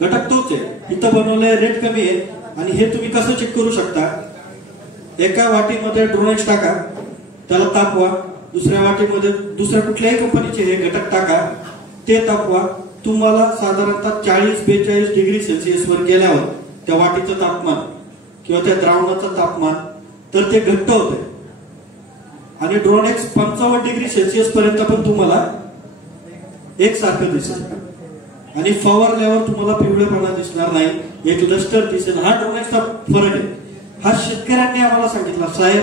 घटक तोच आहे, इथं बनवलंय, रेट कमी आहे. आणि हे तुम्ही कसं चेक करू शकता, एका वाटीमध्ये ड्रोनेक्स टाका, त्याला तापवा, दुसऱ्या वाटीमध्ये दुसऱ्या कुठल्याही कंपनीचे हे घटक टाका, ते तापवा, तुम्हाला साधारणतः 40-42 डिग्री सेल्सिअस वर गेल्यावर त्या वाटीचं तापमान किंवा त्या द्रावणाचं तापमान तर ते घट्ट होत आहे. आणि ड्रोनेक्स 55 डिग्री सेल्सिअस पर्यंत पण तुम्हाला एकसारखं दिसेल आणि फवारल्यावर तुम्हाला पिवळेपणा दिसणार नाही, एक लस्टर दिसेल. हा ड्रोनेक्सचा फरक आहे. हा शेतकऱ्यांनी आम्हाला सांगितला, साहेब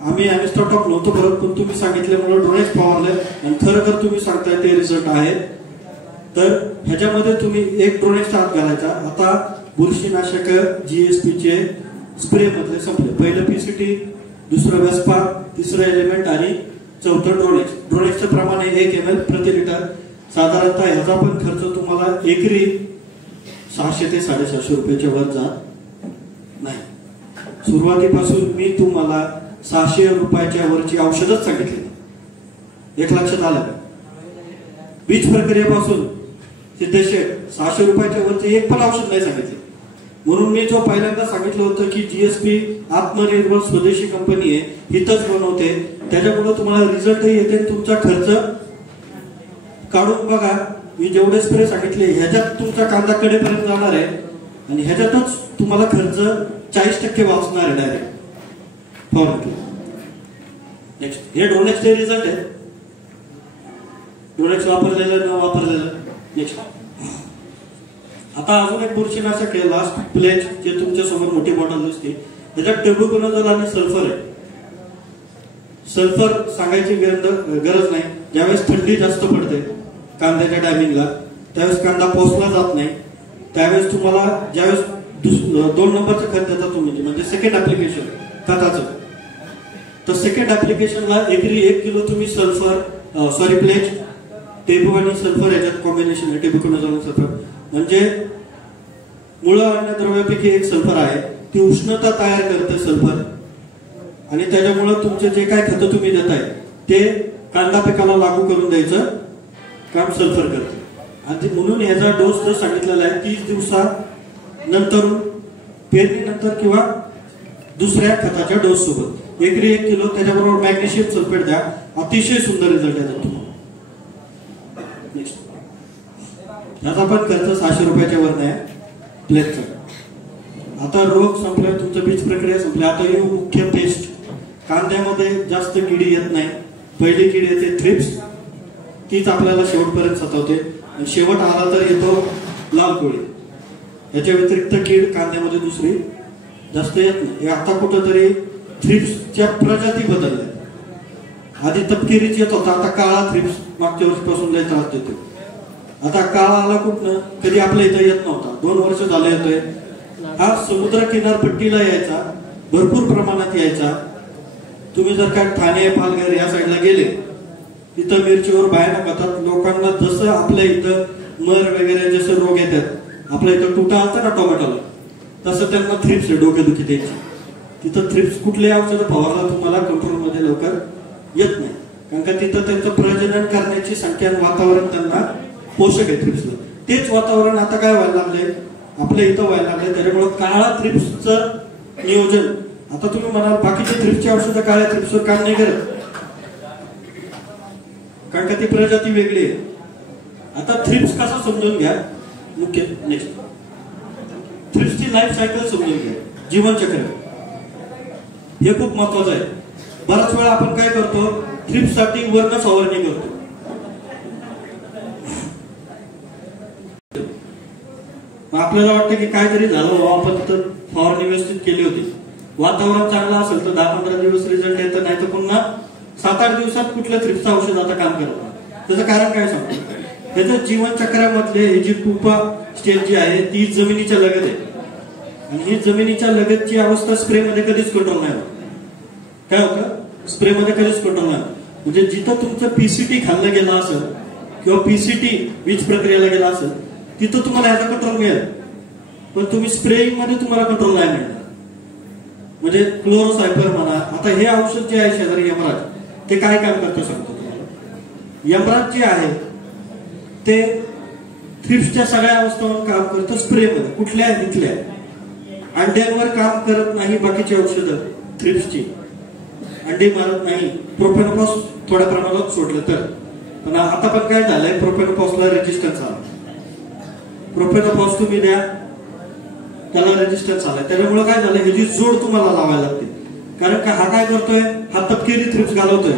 आम्ही स्टार्टअप नव्हतो करत, पण तुम्ही सांगितल्यामुळे ड्रोनेक्स फवारले आणि खरं तुम्ही सांगताय ते रिझल्ट आहे. तर ह्याच्यामध्ये तुम्ही एक ड्रोनेक्सचा हात घालायचा. आता बुरशीनाशक जीएसपीचे स्प्रे मधले संपले. पहिलं पीसीटी, दुसरं वेस्पा, तिसरं एलिमेंट आणि चौथं ड्रोनेक्स. ड्रोनेक्सचं प्रमाण आहे 1 ml प्रति लिटर. साधारणतः ह्याचा पण खर्च तुम्हाला एकरी 600 ते 750 रुपयाच्या वर जात नाही. सुरुवातीपासून मी तुम्हाला 600 रुपयाच्या वरची औषधच सांगितली. एक लक्षात आलं का? बीज प्रक्रियेपासून सिद्धेशेठ 600 रुपयाच्या वरचे एक पण औषध नाही सांगितले. म्हणून मी जो पहिल्यांदा सांगितलं होतं की जीएसपी आत्मनिर्भर स्वदेशी कंपनी आहे, हिथंच बनवते, त्याच्यामुळे तुम्हाला रिझल्टही येते, तुमचा खर्च काढून बघा. मी जेवढे स्प्रे सांगितले ह्याच्यात तुमचा कांदा कडेपर्यंत जाणार आहे आणि ह्याच्यातच तुम्हाला खर्च 40% वाचणार आहे डायरेक्ट फॉर्म. नेक्स्ट, हे ड्रोनेक्सचे रिझल्ट आहे. ड्रोनेक्स वापरलेलं न वापरलेलं. नेक्स्ट, आता अजून एक बुरशीनाशक आहे लास्ट प्लेज, जे तुमच्या समोर मोठी बॉटल दिसते. त्याच्यात टेबुकोनोझोल आणि सल्फर आहे. सल्फर सांगायची गरज नाही. ज्यावेळेस थंडी जास्त पडते कांद्याच्या टायमिंगला, त्यावेळेस कांदा पोचला जात नाही, त्यावेळेस तुम्हाला ज्यावेळेस 2 नंबरचं खत देता तुम्ही, म्हणजे सेकंड ऍप्लिकेशन खताचं, तर सेकंड ऍप्लिकेशनला एकरी 1 किलो तुम्ही सल्फर प्लेज, टेबू आणि सल्फर याच्यात कॉम्बिनेशन आहे, टेबुकोनोझोल आणि सल्फर. म्हणजे मूळ अन्नद्रव्यापैकी एक सल्फर आहे, ती उष्णता तयार करते सल्फर, आणि त्याच्यामुळे तुमचे जे काय खतं तुम्ही देताय ते कांदा पिकाला लागू करून द्यायचं काम सल्फर करते. आणि म्हणून याचा डोस जर सांगितलेला आहे 30 दिवसानंतर, पेरणीनंतर किंवा दुसऱ्या खताच्या डोस सोबत एकरी 1 किलो, त्याच्याबरोबर मॅग्नेशियम सल्फेट द्या. अतिशय सुंदर रिझल्ट येतो तुम्हाला. याचा पण खर्च 600 रुपयाच्या वर नाही प्लेटचा. आता रोग संपला, तुमचं बीज प्रक्रिया संपली. आता ही मुख्य पेस्ट. कांद्यामध्ये जास्त किडी येत नाही. पहिली किडी येते थ्रिप्स, तीच आपल्याला शेवटपर्यंत सतावते. शेवट आला तर येतो लाल कोळी. याच्या व्यतिरिक्त कीड कांद्यामध्ये दुसरी जास्त येत नाही. आता कुठंतरी थ्रिप्सच्या प्रजाती बदलल्या. आधी तपकिरीच येत होता, आता काळा थ्रिप्स मागच्या वर्षीपासून लय त्रास देतो. आता काळा आला कुठनं, कधी आपल्या इथं येत नव्हता, 2 वर्ष झालं येतोय. हा समुद्र किनारपट्टीला यायचा, भरपूर प्रमाणात यायचा. तुम्ही जर काय ठाणे, पालघर या साईडला गेले, इथं मिरचीवर भयानक होतात. लोकांना जसं आपल्या इथं मर वगैरे जसं रोग येतात, आपल्या इथं तुटा असतं ना टोमॅटोला, तसं त्यांना थ्रिप्स आहे, डोकेदुखी द्यायची. तिथं थ्रिप्स कुठले औषधं फवारला तुम्हाला कंट्रोलमध्ये लवकर येत नाही, कारण का तिथं त्यांचं प्रजनन करण्याची संख्या, वातावरण त्यांना पोषक आहे थ्रिप्सला. तेच वातावरण आता काय व्हायला लागले, आपल्या इथं व्हायला लागले. त्याच्यामुळे काळा थ्रिप्सचं नियोजन. आता तुम्ही म्हणाल बाकीचे थ्रिप्सची औषधं काळ्या थ्रिप्सवर काम नाही करत, कारण का ती प्रजाती वेगळी आहे. आता थ्रिप्स कसा समजून घ्या. मुख्य नेक्स्ट, थ्रिप्सची लाईफ सायकल समजून घ्या, जीवनचक्र. हे खूप महत्वाचं आहे. बराच वेळा आपण काय करतो, थ्रिप्स साठी वर्ण फवारणी करतो. आपल्याला वाटतं की काहीतरी झालं आपण तर फवारणी व्यवस्थित केली होती, वातावरण चांगलं असेल तर 10-15 दिवस रिझल्ट येतं, नाही तर पुन्हा 7-8 दिवसात कुठल्या थ्रिप्सचं औषध आता काम करत नाही. त्याचं कारण काय सांगतो, ह्याचं जीवनचक्रामधले ही जी पुपा स्टेज जी आहे ती जमिनीच्या लगत आहे, आणि ही जमिनीच्या लगतची अवस्था स्प्रे मध्ये कधीच कंट्रोल नाही होत. काय होतं, स्प्रे मध्ये कधीच कंट्रोल नाही. म्हणजे जिथं तुमचं पीसीटी खाल्लं गेलं असेल किंवा पीसीटी वीज प्रक्रियेला गेला असेल तिथं तुम्हाला ह्याचा कंट्रोल मिळेल, पण तुम्ही स्प्रेइंग मध्ये तुम्हाला कंट्रोल नाही मिळणार. म्हणजे क्लोरोसायपर म्हणा, आता हे औषध जे आहे शेजारी यमराज, ते काय काम करतं सांगतो तुम्हाला. यमराज जे आहे ते थ्रिप्सच्या सगळ्या अवस्थांवर काम करतं स्प्रेमध्ये. कुठल्या इथल्या अंड्यांवर काम करत नाही बाकीची औषधं, थ्रिप्सची अंडी मारत नाही. प्रोफेनोफॉस थोड्या प्रमाणात सोडलं तर, पण आता पण काय झालंय, प्रोफेनोफॉसला रेजिस्टन्स आला. प्रोफेनोफॉस तुम्ही द्या त्याला रेजिस्टन्स आलाय, त्याच्यामुळे काय झालं, ह्याची जोड तुम्हाला लावायला लागते. कारण का हा काय करतोय, हा तपकिरी थ्रिप्स घालवतोय.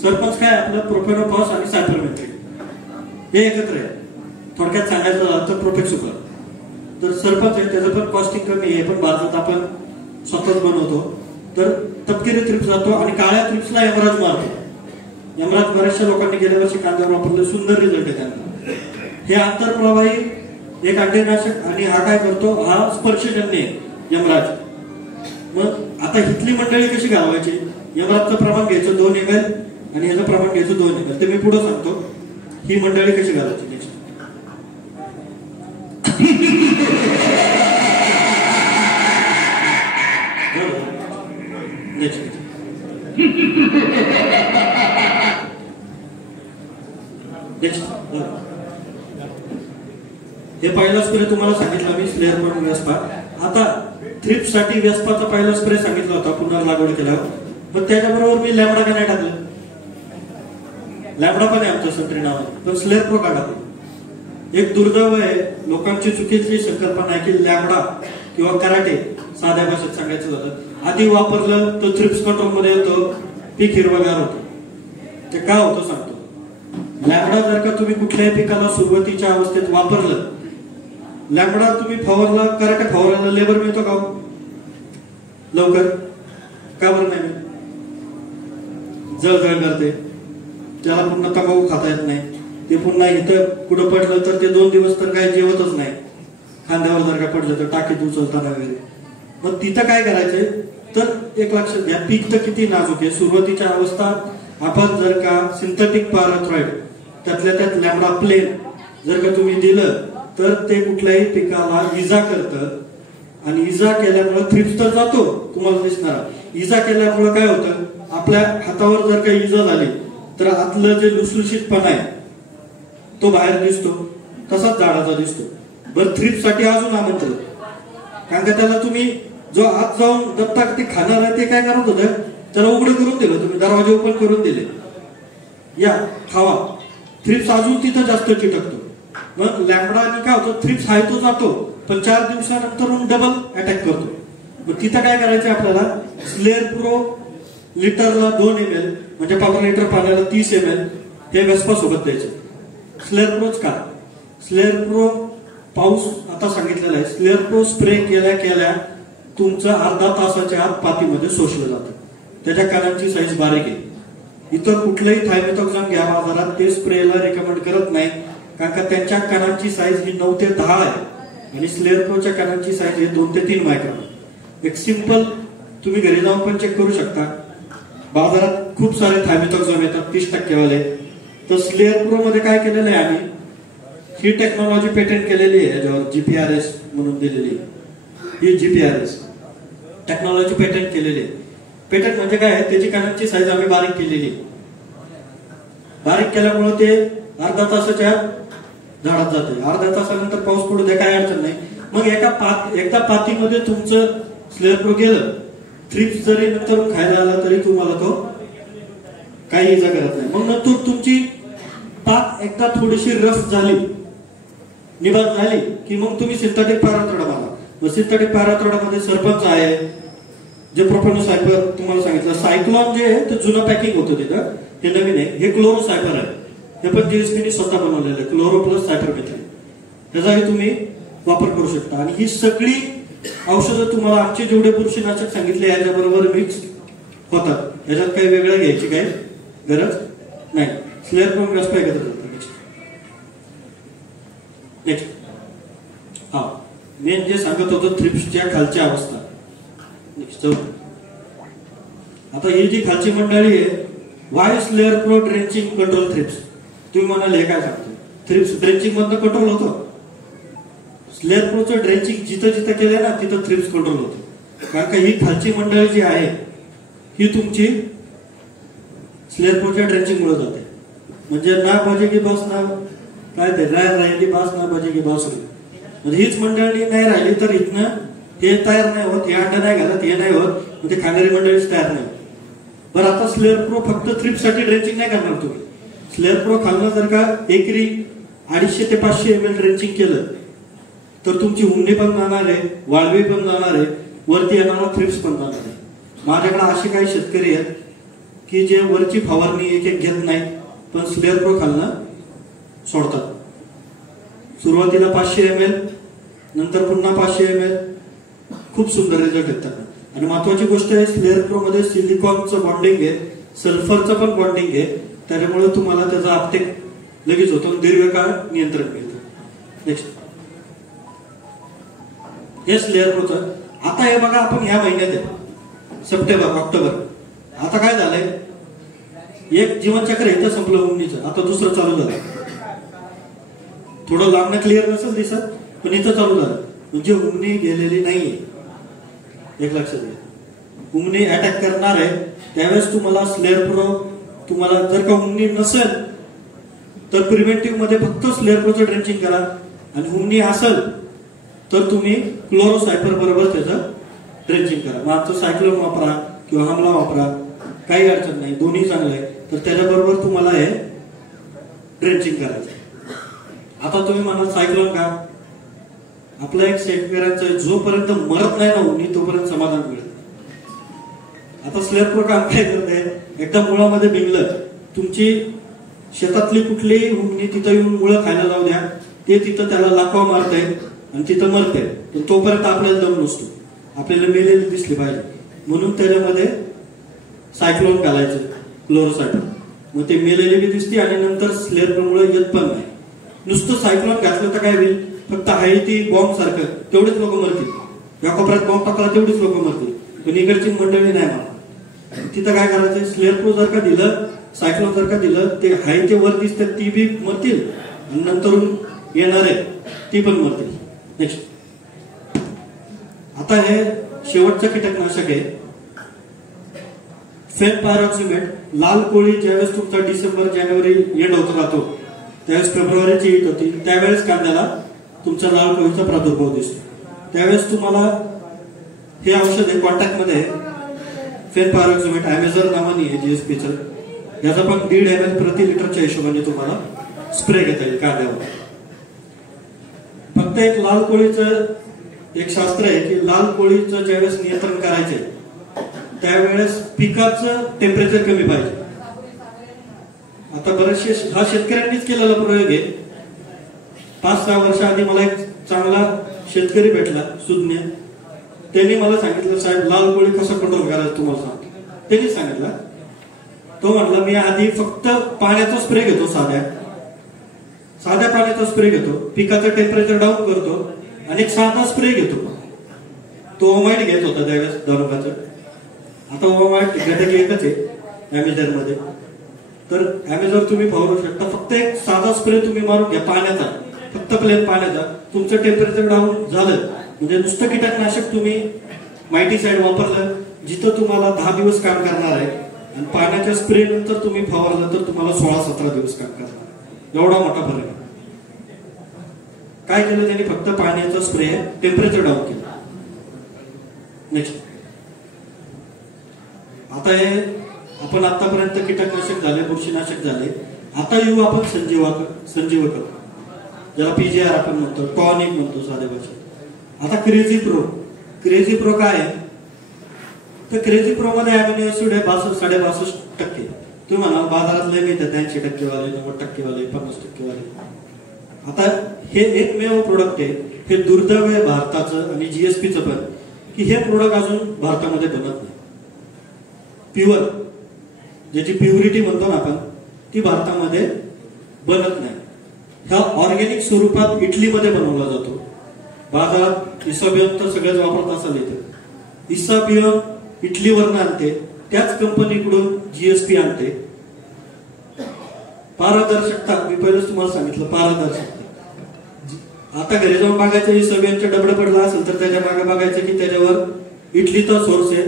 सरपंच काय आपलं प्रोफेनोफॉस आणि सायपरमेथ्रिन हे एकत्र आहे. थोडक्यात सांगायचं झालं तर प्रोफेक्सुकर तर सरपंच आहे, त्याचं पण कॉस्टिंग कमी आहे, पण भारतात आपण स्वतःच बनवतो. तर तपकिरी थ्रिप्स जातो आणि काळ्या थ्रिप्सला यमराज मारतो. यमराज बऱ्याचशा लोकांनी गेल्या वर्षी कांद्यावर वापरले, सुंदर रिझल्ट आहे त्यांना. हे आंतरप्रवाही एक अंडेनाशक, आणि हा काय करतो, हा स्पर्शजन्य आहे यमराज. मग आता हिथली मंडळी कशी घालवायची, यमराजचं प्रमाण घ्यायचं 2 ml आणि ह्याचं प्रमाण घ्यायचं 2 ml. ते मी पुढे सांगतो ही मंडळी कशी घालायची. हे पहिला स्प्रे तुम्हाला सांगितलं मी, स्लेअर म्हणून व्यासपा. आता थ्रिप्स साठी व्यासपाचा पहिला स्प्रे सांगितला होता पुन्हा लागवड केल्यावर, पण त्याच्याबरोबर मी लॅमडा का नाही टाकलं. लॅमडा पण आहे आमच्या संत्री नावात, पण स्लेअर प्रो का टाकलं. एक दुर्दैव आहे, लोकांची चुकीची संकल्पना आहे की लॅमडा किंवा कराटे, साध्या भाषेत सांगायचं झालं, आधी वापरलं तर थ्रिप्स कंट्रोल मध्ये येतो, पीक हिरवगार होतं. ते काय होतं सांगतो. लॅमडा जर का तुम्ही कुठल्याही पिकाला सुरुवातीच्या अवस्थेत वापरलं, लॅमडा तुम्ही फवारला, कराटे फवारायला लेबर मिळतो का लवकर, का बरं नाही, जळजळ करते, त्याला पुन्हा तंबाखू खाता येत नाही, ते पुन्हा इथं कुठं पडलं तर ते 2 दिवस तर काही जेवतच नाही. खांद्यावर जर का पडलं तर टाकीत उचलताना वगैरे. मग तिथं काय करायचंय, तर एक लक्षात घ्या, पीक तर किती नाजूक आहे. सुरुवातीच्या अवस्थात आपण जर का सिंथेटिक पॅराथ्रॉइड त्यातल्या त्यात लॅमडा प्लेन जर का तुम्ही दिलं तर ते कुठल्याही पिकाला इजा करतं, आणि इजा केल्यामुळे थ्रिप्स तर जातो तुम्हाला दिसणार. इजा केल्यामुळे काय होतं, आपल्या हातावर जर काही इजा झाली तर आतलं जे लुसलुशीतपणा आहे तो बाहेर दिसतो, तसाच झाडाचा दिसतो. बरं, थ्रिप्स साठी अजून आमंत्रण, कारण का त्याला तुम्ही जो आत जाऊन दत्ता ते खाणार आहे ते काय करत होतं, त्याला उघडं करून दिलं तुम्ही, दरवाजे ओपन करून दिले, या खावा. थ्रिप्स अजून तिथं जास्त चिटकतो. मग लॅमडाने काय होतं, थ्रिप्स आहे तो जातो, पण 4 दिवसानंतर डबल अटॅक करतो. मग तिथं काय करायचं आपल्याला, स्लेअर प्रो लिटरला 2 ml म्हणजे 15 लिटर पाण्याला 30 ml हे वेस्पा सोबत द्यायचं. स्लेअर प्रोच का, स्लेअर प्रो पाऊस आता सांगितलेला आहे, स्लेअर प्रो स्प्रे केल्या तुमचं अर्धा तासाच्या आत पातीमध्ये शोषलं जातं. त्याच्या कणांची साईज बारीक आहे. इतर कुठलंही थायमेथॉक्झाम घ्या बाजारात, ते स्प्रेला रेकमेंड करत नाही, कारण का त्यांच्या कणांची साईज ही 9 ते 10 आहे, आणि स्लेअर प्रोच्या कणांची साईज ही 2 ते 3 मायक्रॉन. एक सिंपल तुम्ही घरी जाऊन पण चेक करू शकता, बाजारात खूप सारे थायमेथॉक्झाम येतात 30% वाले. तर स्लेअर प्रो मध्ये काय केलेलं आहे, आम्ही ही टेक्नॉलॉजी पेटंट केलेली आहे, ज्यावर GPRS म्हणून दिलेली, ही GPRS टेक्नॉलॉजी पेटंट केलेली आहे. पेटंट म्हणजे काय, त्याची कणांची साईज आम्ही बारीक केलेली. बारीक केल्यामुळे ते अर्धा तासाच्या झाडात जाते, अर्ध्या तासानंतर पाऊस पडू द्या काय अडचण नाही. मग एकदा पातीमध्ये तुमचं स्लेअर प्रो गेलं, थ्रिप्स जरी नंतर खायला आला तरी तुम्हाला तो काही इजा करत नाही. मग नंतर तुमची पात एकदा थोडीशी रफ झाली, निबाद झाली की मग तुम्ही सिंथेटिक पॅराथ्रॉइड मारा. मग सिंथेटिक पॅराथ्रॉइडमध्ये सरपंच आहे, जे प्रोफेनोसायपर तुम्हाला सांगितलं, सायक्लॉन जे आहे ते जुनं पॅकिंग होतं तिथं, हे नवीन आहे. हे क्लोरोसायपर आहे, हे पण जीएसपीने स्वतः बनवलेलं आहे, क्लोरो प्लस सायपरमेथ्रिन. त्याचाही तुम्ही वापर करू शकता. आणि ही सगळी औषधं तुम्हाला आमचे जेवढे बुरशीनाशक सांगितले याच्याबरोबर मिक्स होतात. याच्यात काही वेगळं घ्यायची काही गरज नाही. स्लेअर प्रो कसं काय करत नेक्स्ट हा मेन जे सांगत होतो थ्रिप्सच्या खालच्या अवस्था. नेक्स्ट आता ही जी खालची मंडळी आहे, Y slayer pro drenching control thrips. तुम्ही म्हणाल हे काय सांगतो, थ्रिप्स ड्रेंचिंग मधनं कंट्रोल होतो. स्लेअर प्रोचं ड्रेंचिंग जिथं जिथं केलंय ना तिथं थ्रिप्स कंट्रोल होते. कारण का ही खालची मंडळी जी आहे ही तुमची स्लेअर प्रोच्या ड्रेंचिंग मुळे जाते. म्हणजे ना बजेगी बस ना काय ते राहिली बस ना बजेगी बस होईल. म्हणजे हीच मंडळी नाही राहिली तर इथनं हे तयार नाही होत, हे अंडा नाही घालत, हे नाही होत, म्हणजे खाणारी मंडळीच तयार नाही. बरं आता स्लेअर प्रो फक्त थ्रिप्स साठी ड्रेंचिंग नाही करणार तुम्ही. स्लेअर प्रो खालनं जर का एकरी 250 ते 500 ml ड्रेंचिंग केलं तर तुमची हुमणी पण जाणार आहे, वाळवी पण जाणार आहे, वरती येणारा थ्रिप्स पण जाणार आहे. माझ्याकडे असे काही शेतकरी आहेत की जे वरची फवारणी एक एक घेत नाही पण स्लेअर प्रो खालनं सोडतात. सुरुवातीला 500 ml, नंतर पुन्हा 500 ml. खूप सुंदर रिझल्ट येतात. आणि महत्वाची गोष्ट आहे स्लेअर प्रो मध्ये सिलिकॉनचं बॉन्डिंग आहे, सल्फरचं पण बॉन्डिंग आहे. त्याच्यामुळे तुम्हाला त्याचा अपटेक लगेच होतो, दीर्घकाळ नियंत्रण मिळतं. नेक्स्ट हे स्लेअर प्रोचं. आता हे बघा आपण ह्या महिन्यात आहे सप्टेंबर ऑक्टोबर. आता काय झालंय, एक जीवनचक्र इथं संपलं उमणीचं, आता दुसरं चालू झालं. थोडं लांबणं क्लिअर नसेल दिसत पण इथं चालू झालं. म्हणजे उमणी गेलेली नाहीये, एक लक्षात घ्या. उमणी अटॅक करणार आहे त्यावेळेस तुम्हाला स्लेअर प्रो, तुम्हाला जर का उमणी नसेल तर प्रिव्हेंटिव्ह मध्ये फक्त स्लेअर प्रोचं ड्रेंचिंग करा. आणि उमणी असेल तर तुम्ही क्लोरोसायपर बरोबर त्याचं ड्रेंचिंग करा. मग आमचं सायक्लोन वापरा किंवा हमला वापरा, काही अडचण नाही, दोन्ही चांगलं आहे. तर त्याच्याबरोबर तुम्हाला हे ड्रेंचिंग करायचं. आता तुम्ही म्हणाल सायक्लोन का, आपलं एक शेतकऱ्यांचं जोपर्यंत मरत नाही ना उमणी तोपर्यंत समाधान मिळत. आता स्लेअर प्रो काम काय करत आहे, एकदा मुळामध्ये बिंगलं, तुमची शेतातली कुठलीही उमणी तिथं येऊन मुळं खायला जाऊ द्या, ते तिथं त्याला लाखवा मारते आणि तिथं मरते. पण तोपर्यंत आपल्याला दम नसतो, आपल्याला मेलेली दिसली पाहिजे. म्हणून त्याच्यामध्ये सायक्लोन घालायचं, क्लोरोसायपर. मग ते मेलेली बी दिसते आणि नंतर स्लेअर प्रो मुळे येत पण नाही. नुसतं सायक्लोन घातलं तर काय होईल, फक्त आहे ती बॉम्ब सारखं तेवढेच लोक मरतील. या कोपऱ्यात बॉम्ब टाकला तेवढीच लोक मरतील, पण इकडची मंडळी नाही मला. तिथं काय करायचं, स्लेअर प्रो जर का दिलं, सायक्लोन जर का दिलं, ते हाय ते वर दिसतात ती बी मरतील आणि नंतर येणार आहे ती पण मरतील. नेक्स्ट आता हे शेवटचं कीटकनाशक आहे फेनपायरॉक्सिमेट. लाल कोळी ज्यावेळेस तुमचा डिसेंबर जानेवारी एंड होत राहतो त्यावेळेस फेब्रुवारीची हीट होती, त्यावेळेस कांद्याला तुमचा लाल कोळीचा प्रादुर्भाव दिसतो. त्यावेळेस तुम्हाला हे औषध आहे कॉन्टॅक्टमध्ये फेनपायरॉक्सिमेट अमेझॉन नावाने आहे जीएसपीचं. याचा पण 1.5 ml प्रति लिटरच्या हिशोबाने तुम्हाला स्प्रे घेता येईल कांद्यावर. फक्त एक लाल कोळीचं एक शास्त्र आहे की लाल कोळीचं ज्यावेळेस नियंत्रण करायचंय त्यावेळेस पिकाचं टेम्परेचर कमी पाहिजे. आता बरेचसे हा शेतकऱ्यांनीच केलेला प्रयोग आहे. 5-6 वर्ष आधी मला एक चांगला शेतकरी भेटला सुज्ञ, त्यांनी मला सांगितलं साहेब लाल कोळी कसं कंट्रोल करायचं तुम्हाला सांगतो. त्यांनी सांगितलं, तो म्हटला मी आधी फक्त पाण्याचा स्प्रे घेतो, साध्या पाण्याचा स्प्रे घेतो, पिकाचं टेम्परेचर डाऊन करतो आणि एक साधा स्प्रे घेतो. तो ओमाइट घेत होता त्यावेळेस दारुकाचं. आता ओमाइट घटक एकच आहे अमेझॉन मध्ये, तर अमेझॉन तुम्ही फवारू शकता. फक्त एक साधा स्प्रे तुम्ही मारून घ्या पाण्याचा, फक्त प्लेन पाण्याचा. तुमचं टेम्परेचर डाऊन झालं म्हणजे नुसतं कीटकनाशक तुम्ही मायटीसाइड वापरलं जिथं तुम्हाला 10 दिवस काम करणार आहे आणि पाण्याच्या स्प्रे नंतर तुम्ही फवारलं तर तुम्हाला 16-17 दिवस काम करणार. एवढा मोठा फरक आहे. काय केलं त्यांनी, फक्त पाण्याचा स्प्रे टेम्परेचर डाऊन केलं. नेक्स्ट आता हे आपण आतापर्यंत कीटकनाशक झाले, बुरशीनाशक झाले. आता येऊ आपण संजीवक ज्याला पीजीआर आपण म्हणतो, टॉनिक म्हणतो साध्या भाषेत. आता क्रेझी प्रो काय आहे, तर क्रेझी प्रो मध्ये अमिनो ऍसिड आहे 62-63%. तुम्ही म्हणाल बाजारात लय मिळतात 80% वाले, 90% वाले, 50% वाले. आता हे एकमेव प्रोडक्ट आहे हे दुर्दैव आहे भारताचं आणि जीएसपीचं पण, की हे प्रोडक्ट अजून भारतामध्ये बनत नाही. प्युअर ज्याची प्युरिटी म्हणतो ना आपण, ती भारतामध्ये बनत नाही. ह्या ऑर्गॅनिक स्वरूपात इटलीमध्ये बनवला जातो. बाजारात इसाबियन तर सगळेच वापरत असाल इथे. इसाबियन इटलीवरनं आणते, त्याच कंपनीकडून जीएसपी आणते. पारदर्शकता, मी पहिलेच तुम्हाला सांगितलं पारदर्शकता. आता घरी जाऊन बघायचं इसाबियनच्या डबडं पडला असेल तर त्याच्या मागे बघायचं की त्याच्यावर इटलीचा सोर्स आहे.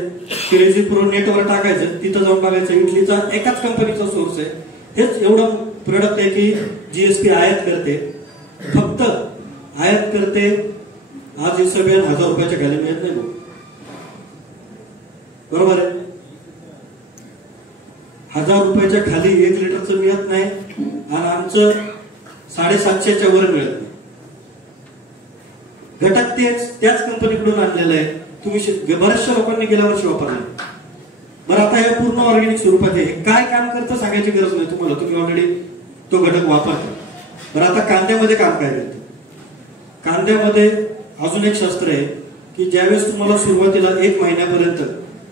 क्रेझी प्रो नेटवर टाकायचं, तिथं जाऊन बघायचं इटलीचा एकाच कंपनीचा सोर्स आहे. हेच एवढं प्रोडक्ट आहे की जीएसपी आयात करते, फक्त आयात करते. आज इसाबियन 1000 रुपयाच्या खाली मिळत नाही, बरोबर आहे. 1000 रुपयाच्या खाली 1 लिटरचं मिळत नाही आणि आमचं 750च्या वर मिळत नाही. घटक त्याच कंपनीकडून आणलेलं आहे. तुम्ही बऱ्याचशा लोकांनी गेल्या वर्षी वापरले. बरं, आता हे पूर्ण ऑर्गॅनिक स्वरूपात आहे. काय काम करतं सांगायची गरज नाही तुम्हाला, तुम्ही ऑलरेडी तो घटक वापरता. बरं, आता कांद्यामध्ये काम काय करतं? कांद्यामध्ये अजून एक शास्त्र आहे की ज्यावेळेस तुम्हाला सुरुवातीला 1 महिन्यापर्यंत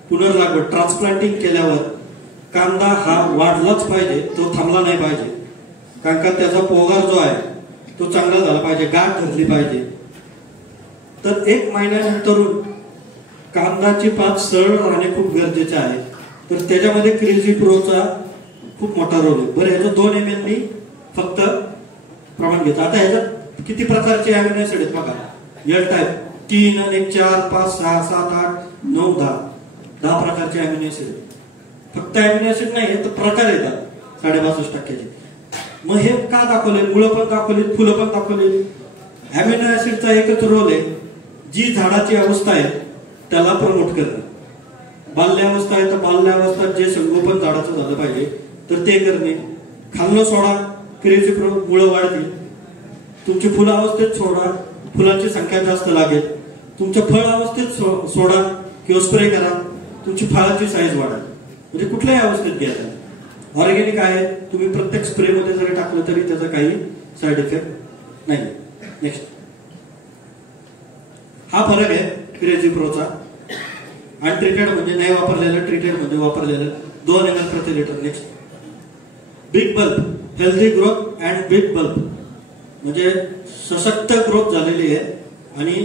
पुनर्लागवड ट्रान्सप्लांटिंग केल्यावर कांदा हा वाढलाच पाहिजे, तो थांबला नाही पाहिजे. कारण का त्याचा पोगार जो आहे तो चांगला झाला पाहिजे, गाठ धरली पाहिजे. तर 1 महिन्यानंतरून कांदाची पात सरळ राहणे खूप गरजेचे आहे. तर त्याच्यामध्ये क्रेझी प्रोचा खूप मोठा रोल आहे. बरं, ह्याचं 2 ml मी फक्त प्रमाण घेतो. आता ह्याच्यात किती प्रकारचे अॅमिनो ऍसिड आहेत बघा. एल टाईप 3 आणि 1 4 5 6 7 8 9 10 प्रकारचे अॅमिनो ऍसिड. फक्त अॅमिनो ऍसिड नाही तर प्रकार येतात 65%. मग हे का दाखवले? मुळं पण दाखवली, फुलं पण दाखवली. अॅमिनो ऍसिडचा एकच रोल आहे, जी झाडाची अवस्था आहे त्याला प्रमोट करणं. बाल्यावस्था आहे तर बाल्यावस्था जे संगोपन झाडाचं झालं पाहिजे तर ते करणे. खाल्लं सोडा, क्रेझी प्रो मुळं वाढतील. तुमची फुल अवस्थेत सोडा, फुलांची संख्या जास्त लागेल. तुमच्या फळ अवस्थेत सोडा किंवा स्प्रे करा, तुमची फळाची साईज वाढेल. म्हणजे कुठल्याही अवस्थेत घ्या. ऑर्गॅनिक आहे, तुम्ही प्रत्येक स्प्रे मध्ये जरी टाकलं तरी त्याचा काही साईड इफेक्ट नाही. नेक्स्ट, हा फरक आहे क्रेझी प्रोचा. अनट्रीटेड म्हणजे नाही वापरलेलं, ट्रीटेड म्हणजे वापरलेलं. 2 ml प्रति litre. Next, big bulb, healthy growth and big bulb म्हणजे सशक्त ग्रोथ झालेली आहे आणि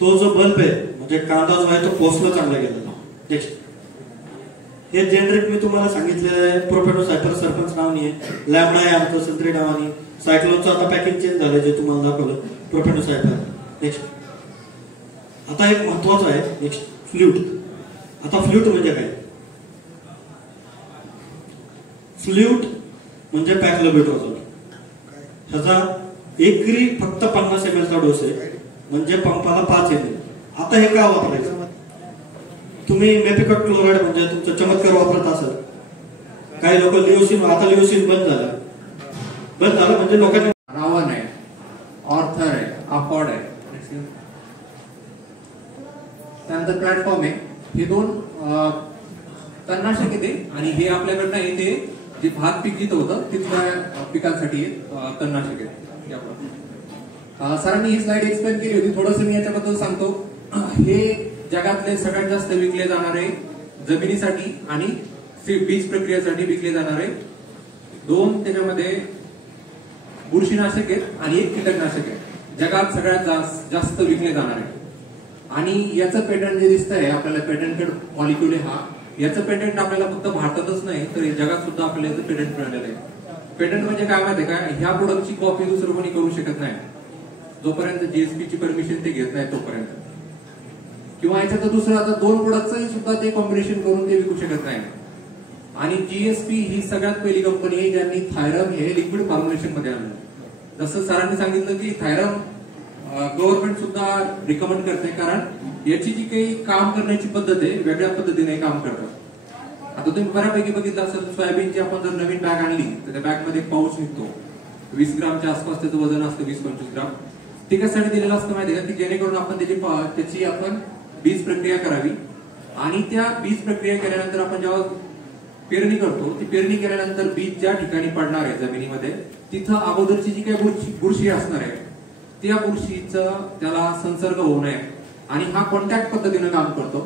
तो जो बल्ब आहे म्हणजे कांदा जो आहे तो पोचला चांगला गेलेला. नेक्स्ट, हे जेनरिक मी तुम्हाला सांगितलेलं आहे. प्रोफेनोसायपर सरपंच नावानी आहे, लॅम्बडा आहे आमचं संत्री नावानी. सायक्लोनचं आता पॅकिंग चेंज झालं जे तुम्हाला दाखवलं, प्रोफेनोसायपर. नेक्स्ट, आता एक महत्वाचं आहे. Next, flute. आता फ्ल्यूट म्हणजे काय? फ्ल्यूट म्हणजे पॅक्लोबेट्रोझोल. ह्याचा एकरी फक्त 50 ml चा डोस आहे, म्हणजे पंपाला 5 ml. आता हे का वापरायचं? तुम्ही मेपिकॉट क्लोराइड म्हणजे तुमचा चमत्कार वापरत असाल. काही लोक लिओसिन, आता लिओसिन बंद झालं म्हणजे लोकांनी रावण आहे, ऑर्थर आहे, अफॉर्ड आहे, त्यानंतर प्लॅटफॉर्म आहे. हे 2 तणनाशक येते आणि हे आपल्याकडनं येते जे भात पीक जिथं होतं तिथल्या पिकांसाठी तणनाशक आहे. सरांनी ही स्लाइड एक्सप्लेन केली होती, थोडंसं मी याच्याबद्दल सांगतो. हे जगातले सगळ्यात जास्त विकले जाणारे जमिनीसाठी आणि बीज प्रक्रियेसाठी विकले जाणारे 2 त्याच्यामध्ये बुरशीनाशक आहेत आणि 1 कीटकनाशक आहे. जगात सगळ्यात जास्त विकले जाणारे. आणि याचं पेटंट जे दिसतंय आपल्याला, पेटंटेड मॉलिक्युल हा, याचं पेटंट आपल्याला फक्त भारतातच नाही तर जगात सुद्धा आपल्याला याचं पेटंट मिळालेलं आहे. पेटंट म्हणजे काय माहिती आहे का? ह्या प्रोडक्टची कॉपी दुसरं कोणी करू शकत नाही जोपर्यंत जीएसपीची परमिशन ते घेत नाही तोपर्यंत. किंवा याच्यात दुसरं आता 2 प्रोडक्टचंही सुद्धा ते कॉम्बिनेशन करून ते विकू शकत नाही. आणि जीएसपी ही सगळ्यात पहिली कंपनी आहे ज्यांनी थायरम हे लिक्विड फॉर्म्युलेशन मध्ये आणलं. जसं सरांनी सांगितलं की थायरम गव्हर्नमेंट सुद्धा रिकमेंड करते, कारण याची जी काही काम करण्याची पद्धत आहे वेगळ्या पद्धतीने काम करतात. आता तुम्ही बऱ्यापैकी बघितलं असेल, सोयाबीनची आपण जर नवीन बॅग आणली तर त्या बॅग मध्ये पाऊच निघतो, 20 ग्रामच्या आसपास त्याचं वजन असतं, 20-25 ग्राम. ते कशासाठी दिलेलं असतं माहिती आहे का? की जेणेकरून आपण त्याची आपण बीज प्रक्रिया करावी आणि त्या बीज प्रक्रिया केल्यानंतर आपण जेव्हा पेरणी करतो, ती पेरणी केल्यानंतर बीज ज्या ठिकाणी पडणार आहे जमिनीमध्ये तिथं अगोदरची जी काही बुरशी असणार आहे त्या बुरशीचं त्याला संसर्ग होऊ नये आणि हा कॉन्टॅक्ट पद्धतीनं काम करतो.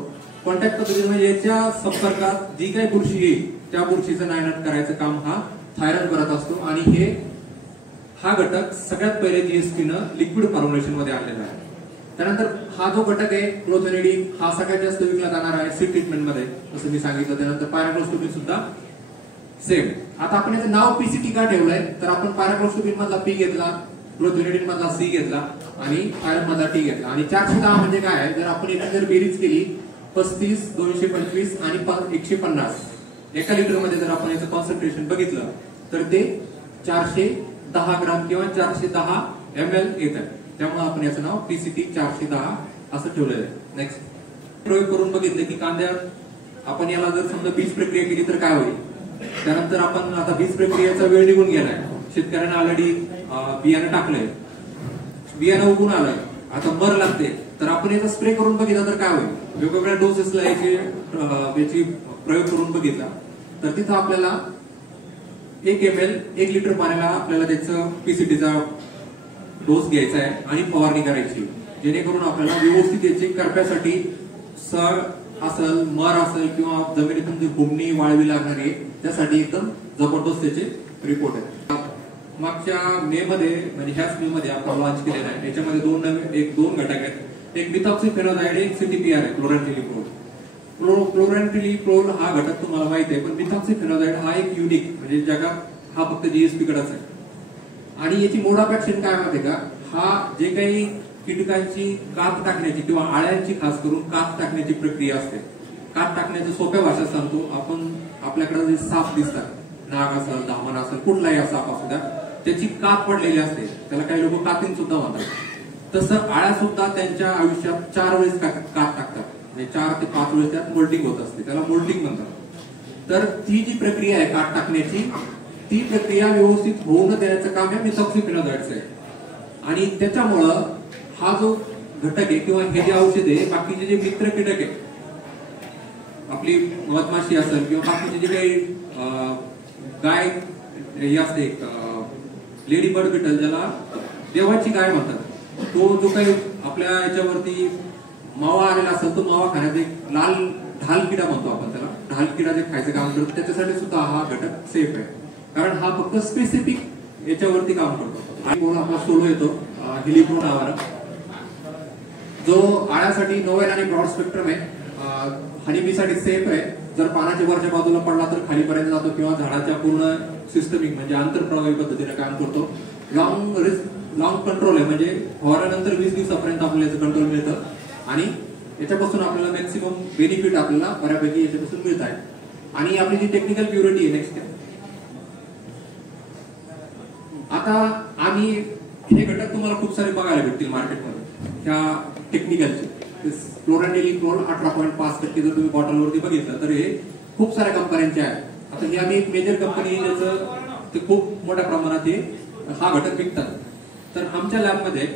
कॉन्टॅक्ट पद्धतीने म्हणजे याच्या संपर्कात जी काही बुरशी येईल त्या बुरशीचं नायनाट करायचं काम हा थायरॉन करत असतो. आणि हा घटक सगळ्यात पहिले जीएसपीनं लिक्विड फॉर्म्युलेशन मध्ये आणलेला आहे. त्यानंतर हा जो घटक आहे क्लोथेनिडीन हा सगळ्यात जास्त विकला जाणार आहे सी ट्रीटमेंट मध्ये, जसं मी सांगितलं. त्यानंतर पॅराक्लोस्ट्रोबिन सुद्धा सेम. आता आपण याचं नाव पीसीटी का ठेवलंय तर आपण पॅराक्लोस्ट्रोबिन मधला पी घेतला, क्लोथेनिडीन मधला सी घेतला आणि थायरॉन मधला टी घेतला. आणि 410 म्हणजे काय आहे, जर आपण याची जर बेरीज केली 35, 225 आणि 150 एका लिटर मध्ये जर आपण याचं कॉन्सन्ट्रेशन बघितलं तर ते 410 ग्राम किंवा 410 ml येत आहे. त्यामुळे आपण याचं नाव पीसीटी 410 असं ठेवलेलं आहे. नेक्स्ट प्रयोग करून बघितले की कांद्यात आपण याला जर समजा बीज प्रक्रिया केली तर काय होईल. त्यानंतर आपण आता बीज प्रक्रियेचा वेळ निघून गेलाय, शेतकऱ्यांना ऑलरेडी बियाणं टाकलंय, बियाणं उगून आलंय, आता मर लागते, तर आपण याचा स्प्रे करून बघितला तर काय होईल. वेगवेगळ्या डोसेसला याची प्रयोग करून बघितला तर तिथं आपल्याला 1 ml 1 लिटर पाण्याला आपल्याला त्याचं पीसीटीचा डोस घ्यायचा आहे आणि फवारणी करायची, जेणेकरून आपल्याला व्यवस्थित याची करप्यासाठी सळ असेल, मर असेल किंवा जमिनीतून जी घुमणी वाळवी लागणार आहे त्यासाठी एकदम जबरदस्त त्याचे रिपोर्ट आहेत. मागच्या मे मध्ये म्हणजे ह्याच मे मध्ये आपण लॉन्च केलेला आहे. याच्यामध्ये दोन घटक आहेत, एक मिथॉक्सीफेनोझाइड, एक सीटीपीआर आहे, क्लोरॅन्ट्रिलिप्रोल. क्लोरॅन्ट्रिलिप्रोल हा घटक तुम्हाला माहिती आहे, पण मिथॉक्सीफेनोझाइड हा एक युनिक म्हणजे जगात हा फक्त जीएसपी कडेच आहे. आणि याची मोड ऑफ ऍक्शन काय माहिती का, हा जे काही कीटकांची कात टाकण्याची किंवा आळ्यांची खास करून कात टाकण्याची प्रक्रिया असते. कात टाकण्याचं सोप्या भाषेत सांगतो, आपण आपल्याकडे जे साप दिसतात, नाग असेल, धामण असेल, कुठलाही साप असू द्या, त्याची कात पडलेली असते, त्याला काही लोक कातीन सुद्धा म्हणतात. तसं आळ्या सुद्धा त्यांच्या आयुष्यात 4 वेळेस कात टाकतात, म्हणजे 4 ते 5 वेळेस त्यात मोल्टिंग होत असते, त्याला मोल्टिंग म्हणतात. तर ती जी प्रक्रिया आहे कात टाकण्याची, ती प्रक्रिया व्यवस्थित होऊन देण्याचं काम हे मिथॉक्सीफेनोझाइडचं आहे. आणि त्याच्यामुळं हा जो घटक आहे किंवा हे जे औषध आहे, बाकीचे जे मित्र कीटक आहे, आपली मधमाशी असेल किंवा बाकीचे जे काही गाय हे असते, लेडी बर्ड बिटल ज्याला देवाची गाय म्हणतात, तो जो काही आपल्या याच्यावरती मावा आलेला असेल तो मावा खाण्याचा एक लाल ढाल किडा म्हणतो आपण त्याला, ढाल किडा जे खायचं काम करतो त्याच्यासाठी सुद्धा हा घटक सेफ आहे, कारण हा फक्त स्पेसिफिक याच्यावरती काम करतो. आणि आपला सोलो येतो हिलिप्रो नावाला, जो आळ्यासाठी नोवेल आणि ब्रॉड स्पेक्ट्रम आहे, हनीबी साठी सेफ आहे. जर पानाच्या वरच्या बाजूला पडला तर खालीपर्यंत जातो किंवा झाडाच्या पूर्ण सिस्टमिक म्हणजे आंतरप्रवाही पद्धतीने काम करतो. लॉंग कंट्रोल आहे, म्हणजे फवारल्यानंतर 20 दिवसापर्यंत आपल्याला याचं कंट्रोल मिळतं आणि याच्यापासून आपल्याला मॅक्सिमम बेनिफिट आपल्याला बऱ्यापैकी याच्यापासून मिळत आहे. आणि आपली जी टेक्निकल प्युरिटी आहे नेक्स्ट, आता आम्ही हे घटक तुम्हाला खूप सारे बघायला भेटतील मार्केटमध्ये ह्या टेक्निकलचे. क्लोरॅन्ट्रिलिप्रोल 18.5% जर तुम्ही बॉटलवरती बघितलं तर हे खूप साऱ्या कंपन्यांचे आहेत. आता ही आम्ही एक मेजर कंपनी ज्याचं ते खूप मोठ्या प्रमाणात हा घटक विकतात. तर आमच्या लॅबमध्ये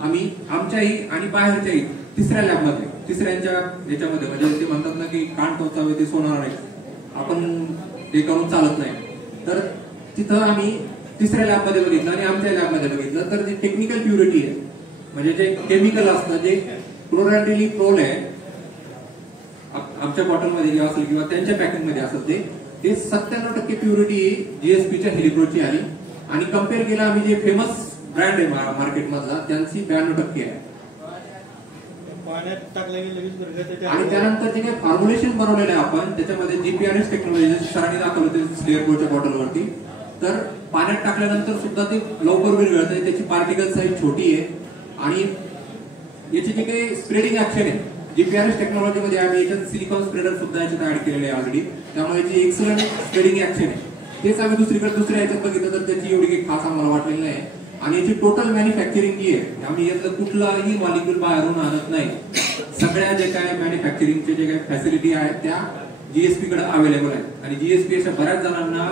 आम्ही आमच्याही आणि बाहेरच्याही तिसऱ्या लॅबमध्ये तिसऱ्यांच्या याच्यामध्ये म्हणजे ते म्हणतात ना की कान टोचावे ते सोनार नाही, आपण ते करून चालत नाही. तर तिथं आम्ही तिसऱ्या लॅबमध्ये बघितलं आणि आमच्या लॅबमध्ये बघितलं तर जी टेक्निकल प्युरिटी आहे म्हणजे जे केमिकल असतं जे क्लोरॅन्ट्रिलिप्रोल आहे आमच्या बॉटलमध्ये जे असेल किंवा त्यांच्या पॅकिंग मध्ये असेल ते 97% प्युरिटी जीएसपीच्या हेलिप्रोची आली. आणि कम्पेअर केला आम्ही जे फेमस ब्रँड आहे मार्केट मधला त्यांची 92% आहे. आणि त्यानंतर जे काही फॉर्म्युलेशन बनवलेलं आहे आपण त्याच्यामध्ये जीपीआरएस टेक्नॉलॉजी सरांनी दाखवलं होते स्लेअरकोच्या बॉटलवरती, तर पाण्यात टाकल्यानंतर सुद्धा ते लवकर विरघळते, त्याची पार्टिकल साईज छोटी आहे आणि याची जे काही स्प्रेडिंग ऍक्शन आहे जीपीआरएस टेक्नॉलॉजी मध्ये आम्ही याच्यात सिलिकॉन स्प्रेडर सुद्धा याच्यात ऍड केलेले आहे ऑलरेडी, त्यामुळे याची एक्सलंट स्प्रेडिंग ऍक्शन आहे. तेच आम्ही दुसऱ्या याच्यात बघितलं तर त्याची एवढी काही खास आम्हाला वाटलेली नाही. आणि याची टोटल मॅन्युफॅक्चरिंग जी आहे आम्ही यातलं कुठलाही मॉलिक्युल बाहेरून आणत नाही, सगळ्या जे काय मॅन्युफॅक्चरिंगचे जे काही फॅसिलिटी आहेत त्या जीएसपी कडे अवेलेबल आहेत. आणि जीएसपी अशा बऱ्याच जणांना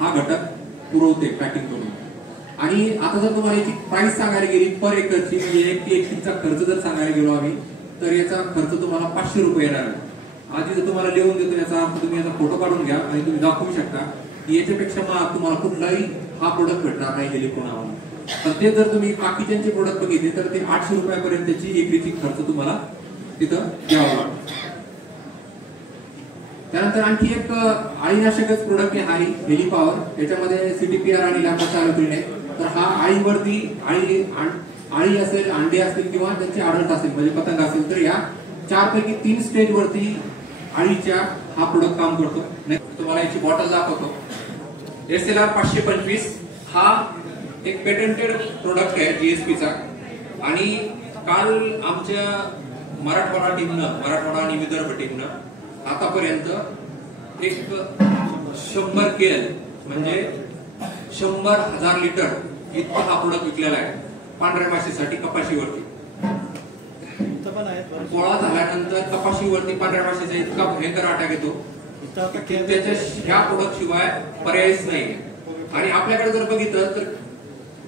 हा घटक पुरवते पॅकिंग करून. आणि आता जर तुम्हाला याची प्राइस सांगायला गेली पर एकरची म्हणजे 1 एकरचा खर्च जर सांगायला गेलो आम्ही तर याचा खर्च तुम्हाला 500 रुपये येणार आहे. आधी जर तुम्हाला लिहून देतो याचा तुम्ही याचा फोटो काढून घ्या आणि तुम्ही दाखवू शकता की याच्यापेक्षा मग तुम्हाला कुठलाही हा प्रोडक्ट भेटणार नाही हेलिप्रो नावाला. पण ते जर तुम्ही बाकीच्यांचे प्रोडक्ट बघितले तर ते 800 रुपयापर्यंतची एकरीची खर्च तुम्हाला तिथं द्यावा लागतो. त्यानंतर आणखी एक आळीनाशकच प्रोडक्ट आहे हेली पॉवर. याच्यामध्ये CTPR आणि लॅम्पा चालू केले. तर हा आळीवरती आळी असेल, अंडे असतील किंवा त्यांचे अडल्ट असेल म्हणजे पतंग असेल तर या 4 पैकी 3 स्टेज वरती आळीच्या हा प्रोडक्ट काम करतो. तुम्हाला याची बॉटल दाखवतो. SLR 525 हा एक पेटंटेड प्रोडक्ट आहे GSPचा. आणि काल आमच्या मराठवाडा आणि विदर्भ टीमनं आतापर्यंत एक 100 KL म्हणजे 100,000 लिटर इतका हा प्रोडक्ट विकलेला आहे पांढऱ्या माशीसाठी कपाशीवरती. पोळा झाल्यानंतर कपाशीवरती पांढऱ्या माशीचा इतका भयंकर अटॅक येतो त्याच्या ह्या प्रोडक्ट शिवाय पर्यायच नाही. आणि आपल्याकडे जर बघितलं तर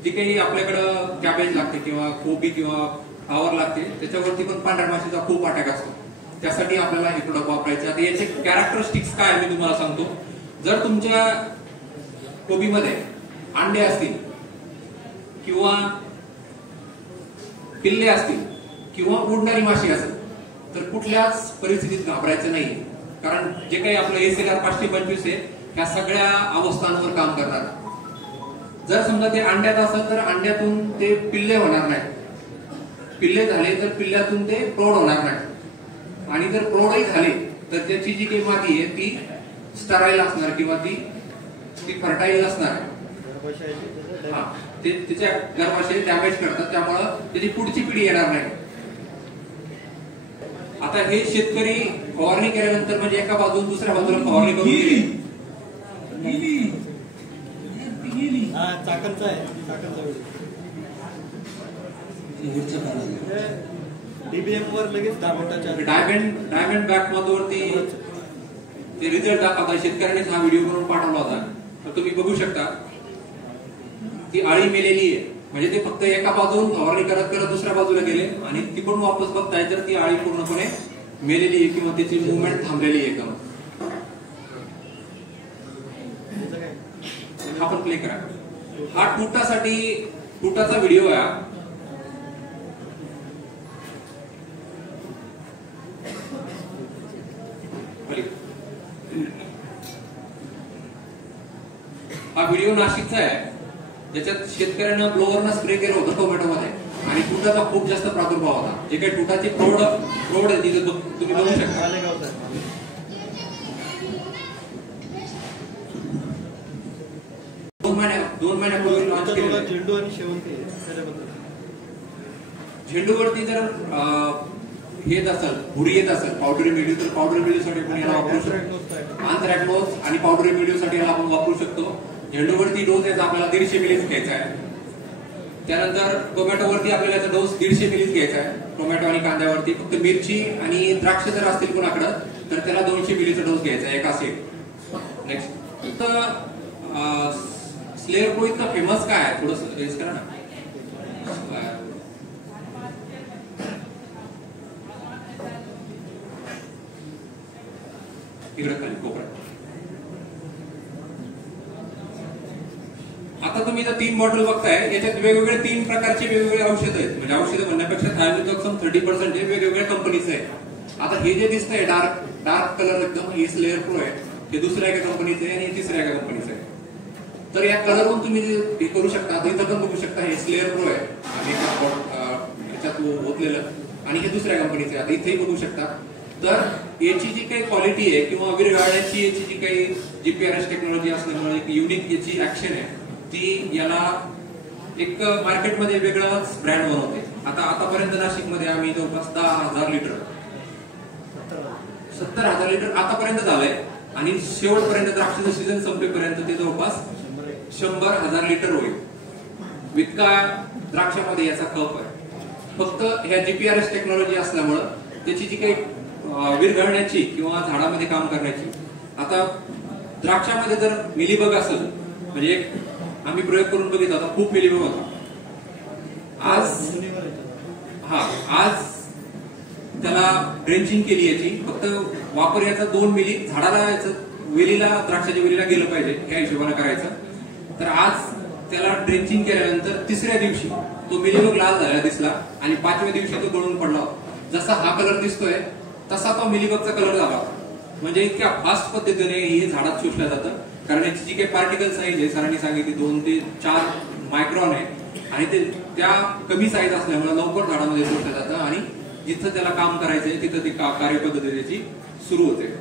जी काही आपल्याकडं कॅबेज लागते किंवा कोबी किंवा फ्लावर लागते त्याच्यावरती पण पांढऱ्या माशीचा खूप अटॅक असतो. त्यासाठी आपल्याला हे प्रोडक्ट वापरायचे. आता याचे कॅरेक्टरिस्टिक्स काय मी तुम्हाला सांगतो. जर तुमच्या कोबीमध्ये अंडे असतील किंवा पिल्ले असतील किंवा उडणारी माशी असेल तर कुठल्याच परिस्थितीत घाबरायचं नाही. कारण जे काही आपलं SLR 525 आहे ह्या सगळ्या अवस्थांवर काम करणार. जर समजा ते अंड्यात असेल तर अंड्यातून ते पिल्ले होणार नाही. पिल्ले झाले तर पिल्ल्यातून ते प्रौढ होणार नाही. आणि जर प्रौढही झाले तर त्याची जी काही माती आहे ती स्टराईल असणार किंवा ती फर्टाईल असणार. ते तिच्या गर्भाशय डॅमेज करतात त्यामुळं त्याची पुढची पिढी येणार नाही. आता हे शेतकरी फवारणी केल्यानंतर म्हणजे एका बाजून दुसऱ्या बाजूला फवारणी करून गेली. DBM वर लगेच डायमंड बॅक वरती ते रिझल्ट दाखवता. शेतकऱ्यांनी हा व्हिडिओ करून पाठवला होता. तर तुम्ही बघू शकता ती आळी मेलेली आहे. म्हणजे ते फक्त एका बाजून फवारणी करत करत दुसऱ्या बाजूला गेले आणि तिकडून वापस बघताय तर ती आळी पूर्णपणे मेलेली आहे किंवा त्याची मुवमेंट थांबलेली आहे. एकदम हा पण प्ले करा. हा तुटाचा व्हिडिओ आहे. हा व्हिडिओ नाशिकचा आहे ज्याच्यात शेतकऱ्यांना ब्लोअरनं स्प्रे केलं होतं टोमॅटोमध्ये आणि तुटाचा खूप जास्त प्रादुर्भाव होता. जे काही तुटाची प्रौढ आहे तिथे तुम्ही बघू शकता. 2 महिन्यापूर्वी लॉन्च केलेलं झेंडू आणि शेवंती. झेंडूवरती जर येत असेल भुरी येत असेल पावडरी मिळू तर पावडरी मिळूसाठी आपण याला वापरू शकतो. आंथ्रॅक्नोज आणि पावडरी मिळूसाठी याला आपण वापरू शकतो. झेंडूवरती डोस याचा आपल्याला 150 मिलीच घ्यायचा आहे. त्यानंतर टोमॅटोवरती आपल्याला याचा डोस 150 मिलीच घ्यायचा आहे. टोमॅटो आणि कांद्यावरती फक्त मिरची आणि द्राक्ष जर असतील कोणाकडं तर त्याला 200 मिलीचा डोस घ्यायचा आहे एका सेट. नेक्स्ट स्लेअर प्रो इतका फेमस काय आहे थोडस रेस करा ना. इकडे खाली कोपऱ्यात. आता तुम्ही जर 3 बॉटल बघताय याच्यात वेगवेगळे 3 प्रकारचे वेगवेगळे औषध आहेत. म्हणजे औषध म्हणण्यापेक्षा थायरोइडॉक्सिन 30% वेगवेगळ्या कंपनीचं आहे. आता हे जे दिसतंय डार्क कलर एकदम हे स्लेअर प्रो आहे. हे दुसऱ्या एका कंपनीचं आहे आणि हे तिसऱ्या एका कंपनीचं आहे. तर या कलरवरून तुम्ही हे करू शकता. इथं पण बघू शकता हे स्लेअर प्रो आहे आणि याच्यात ओतलेलं आणि हे दुसऱ्या कंपनीचं आहे. आता इथेही बघू शकता. तर याची जी काही क्वालिटी आहे किंवा विरघळण्याची याची जी काही GPRS टेक्नॉलॉजी असल्यामुळे एक युनिक याची ऍक्शन आहे ती याला एक मार्केटमध्ये वेगळाच ब्रँड बनवते. आतापर्यंत नाशिकमध्ये आम्ही जवळपास 10,000 लिटर 70,000 लिटर आतापर्यंत झालंय आणि शेवटपर्यंत द्राक्षाचं सीझन संपेपर्यंत ते जवळपास 100,000 लिटर होईल. इतका द्राक्षामध्ये याचा कप आहे. फक्त ह्या GPRS टेक्नॉलॉजी असल्यामुळं त्याची जी काही विरघळण्याची किंवा झाडामध्ये काम करण्याची. आता द्राक्षामध्ये जर मिलीबग असेल म्हणजे आम्ही प्रयोग करून बघितला होता खूप मिलीबग होता. आज त्याला ड्रेंचिंग केली याची फक्त वापर याचा 2 मिली झाडाला याचं वेलीला द्राक्षाच्या वेलीला गेलं पाहिजे या हिशोबाने करायचं. तर आज त्याला ड्रेंचिंग केल्यानंतर तिसऱ्या दिवशी तो मिलीबग लाल झालेला दिसला आणि 5व्या दिवशी तो गळून पडला. जसा हा कलर दिसतोय तसा तो मिलीबगचा कलर झाला. म्हणजे इतक्या फास्ट पद्धतीने हे झाडात शोषलं जातं. कारण याची जी काही पार्टिकल साईज आहे सरांनी सांगितली 2 ते 4 मायक्रॉन आहे आणि ते त्या कमी साईज असल्यामुळे लवकर झाडामध्ये शोषलं जातं आणि जिथं त्याला काम करायचंय तिथं ती कार्यपद्धती त्याची सुरू होते.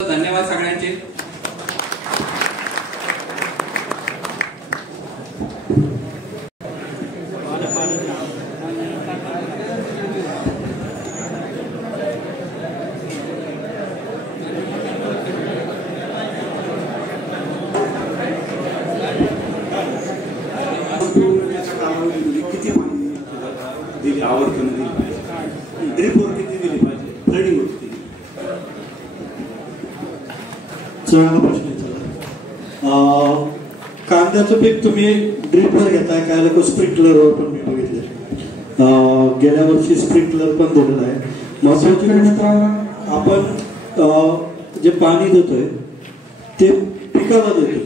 धन्यवाद सगळ्यांचे. किती माहिती दिली आवर्तन दिली पाहिजे, ड्रिपवर किती दिली पाहिजे, फ्लडिंग होती. चांगला प्रश्न विचारला. कांद्याचं पीक तुम्ही ड्रिपवर घेताय, काय लोक स्प्रिंकलरवर पण मी बघितले. गेल्या वर्षी स्प्रिंकलर पण दिलेलं आहे. महत्वाची गोष्ट आपण जे पाणी देतोय ते पिकाला देतोय,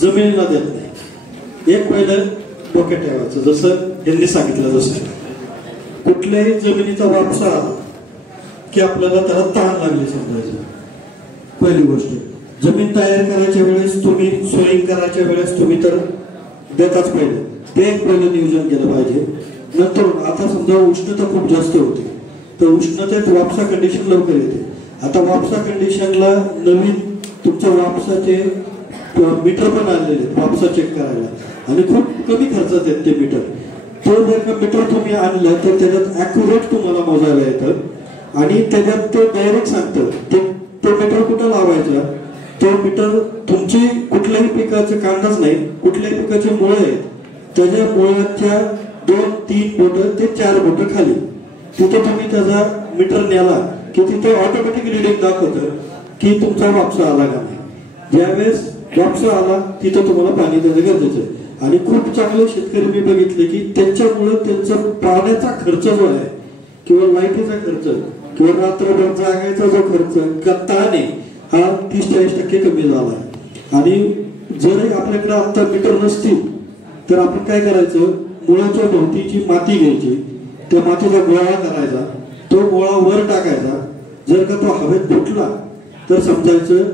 जमिनीला देत नाही. एक पहिलं डोक्यात ठेवायचं, जसं यांनी सांगितलं तसं कुठल्याही जमिनीचा वापसा आला की आपल्याला त्याला ताण लागले समजायचं. पहिली गोष्ट जमीन तयार करायच्या वेळेस तुम्ही सोईंग करायच्या वेळेस तुम्ही तर देताच पाहिजे, ते एक पहिलं नियोजन केलं पाहिजे. नंतर आता समजा उष्णता खूप जास्त होते तर उष्णतेत वापसा कंडिशन लवकर येते. आता वापसा कंडिशनला नवीन तुमच्या वापसाचे मीटर पण आलेले वापसा चेक करायला आणि खूप कमी खर्चात येत ते मीटर. तो जर का मीटर तुम्ही आणलं तर त्याच्यात ॲक्युरेट तुम्हाला मोजायला येतं आणि त्याच्यात ते डायरेक्ट सांगतं ते मीटर कुठं लावायचं. तो मीटर तुमची कुठल्याही पिकाचं कांदाच नाही, कुठल्याही पिकाचे मुळं आहेत त्याच्या मुळाच्या 2-3 बोटं ते 4 बोटं खाली तिथे तुम्ही त्याचा मीटर नेला की तिथे ऑटोमॅटिक रिडिंग दाखवतं की तुमचा वापसा आला का नाही. ज्यावेळेस वापसा आला तिथं तुम्हाला पाणी देणं गरजेचं आहे. आणि खूप चांगले शेतकरी मी बघितले की त्याच्यामुळे त्यांचा पाण्याचा खर्च जो आहे किंवा लाईटीचा खर्च किंवा रात्रभर जागायचा जो खर्च ताण आहे हा 30-40% कमी झाला आहे. आणि जर आपल्याकडे आता मीटर नसतील तर आपण काय करायचं, मुळाच्या भोवतीची माती घ्यायची, त्या मातीचा गोळा करायचा, तो गोळा वर टाकायचा. जर का तो हवेत फुटला तर समजायचं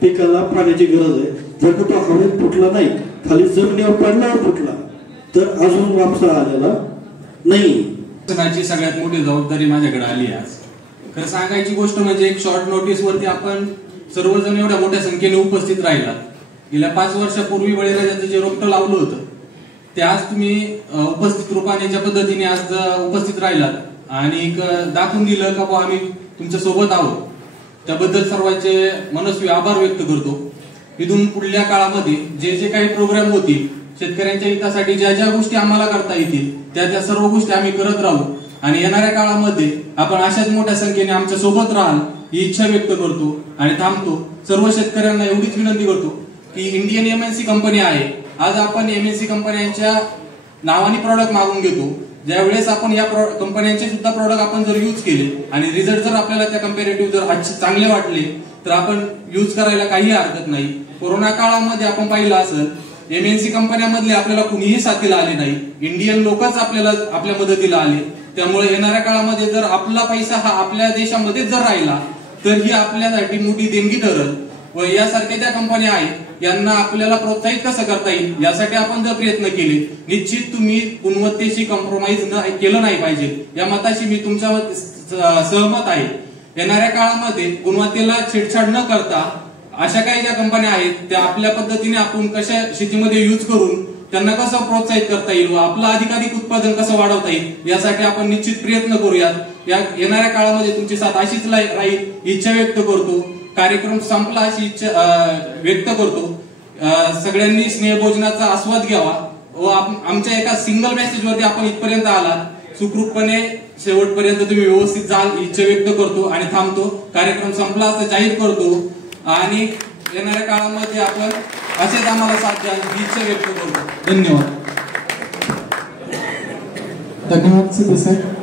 पिकाला पाण्याची गरज आहे. जर का तो हवेत फुटला नाही, खाली जमिनीवर पडल्यावर फुटला तर अजून वापसा आलेला नाही. सगळ्यात मोठी जबाबदारी माझ्याकडे आली आज. खरं सांगायची गोष्ट म्हणजे एक शॉर्ट नोटीस वरती आपण सर्वजण एवढ्या मोठ्या संख्येने उपस्थित राहिलात. गेल्या 5 वर्षापूर्वी बळीराजाचं जे रोपटं लावलं होतं ते आज तुम्ही उपस्थित रूपाने ज्या पद्धतीने आज उपस्थित राहिलात आणि दाखवून दिलं का आम्ही तुमच्या सोबत आहोत, त्याबद्दल सर्वांचे मनस्वी आभार व्यक्त करतो. इथून पुढल्या काळामध्ये जे जे काही प्रोग्राम होतील शेतकऱ्यांच्या हितासाठी ज्या ज्या गोष्टी आम्हाला करता येतील त्या सर्व गोष्टी आम्ही करत राहू आणि येणाऱ्या काळामध्ये आपण अशाच मोठ्या संख्येने आमच्या सोबत राहाल ही इच्छा व्यक्त करतो आणि थांबतो. सर्व शेतकऱ्यांना एवढीच विनंती करतो की इंडियन एमएनसी कंपनी आहे. आज आपण एमएनसी कंपन्यांच्या नावाने प्रॉडक्ट मागून घेतो. ज्यावेळेस आपण या कंपन्यांचे सुद्धा प्रॉडक्ट आपण जर यूज केले आणि रिझल्ट जर आपल्याला त्या कंपॅरेटिव्ह जर चांगले वाटले तर आपण यूज करायला काही हरकत नाही. कोरोना काळामध्ये आपण पाहिलं असेल एमएनसी कंपन्यांमधले आपल्याला कुणीही साथीला आले नाही, इंडियन लोकच आपल्या मदतीला आले. त्यामुळे येणाऱ्या काळामध्ये जर आपला पैसा हा आपल्या देशामध्ये जर राहिला तर ही आपल्यासाठी मोठी देणगी ठरेल व यासारख्या ज्या कंपन्या आहेत यांना आपल्याला प्रोत्साहित कसं करता येईल यासाठी आपण जर प्रयत्न केले निश्चित तुम्ही गुणवत्तेशी कॉम्प्रोमाइज केलं नाही पाहिजे. या मताशी मी तुमच्या सहमत आहे. येणाऱ्या काळामध्ये गुणवत्तेला छेडछाड न करता अशा काही ज्या कंपन्या आहेत त्या आपल्या पद्धतीने आपण कशा शेतीमध्ये यूज करून त्यांना कसं प्रोत्साहित करता येईल व आपलं अधिकाधिक उत्पादन कसं वाढवता येईल यासाठी आपण निश्चित प्रयत्न करूयात. या येणाऱ्या काळामध्ये तुमची साथ अशीच राहील इच्छा व्यक्त करतो. कार्यक्रम संपला अशी इच्छा व्यक्त करतो. सगळ्यांनी स्नेहभोजनाचा आस्वाद घ्यावा व आमच्या एका सिंगल मेसेज वरती आपण इथपर्यंत आलात. सुखरूपपणे शेवटपर्यंत तुम्ही व्यवस्थित जाल इच्छा व्यक्त करतो आणि थांबतो. कार्यक्रम संपला असं जाहीर करतो आणि येणाऱ्या काळामध्ये आपण असेच आम्हाला साथ द्याल ही इच्छा व्यक्त करतो. धन्यवाद. धन्यवाद सिद्धू साहेब.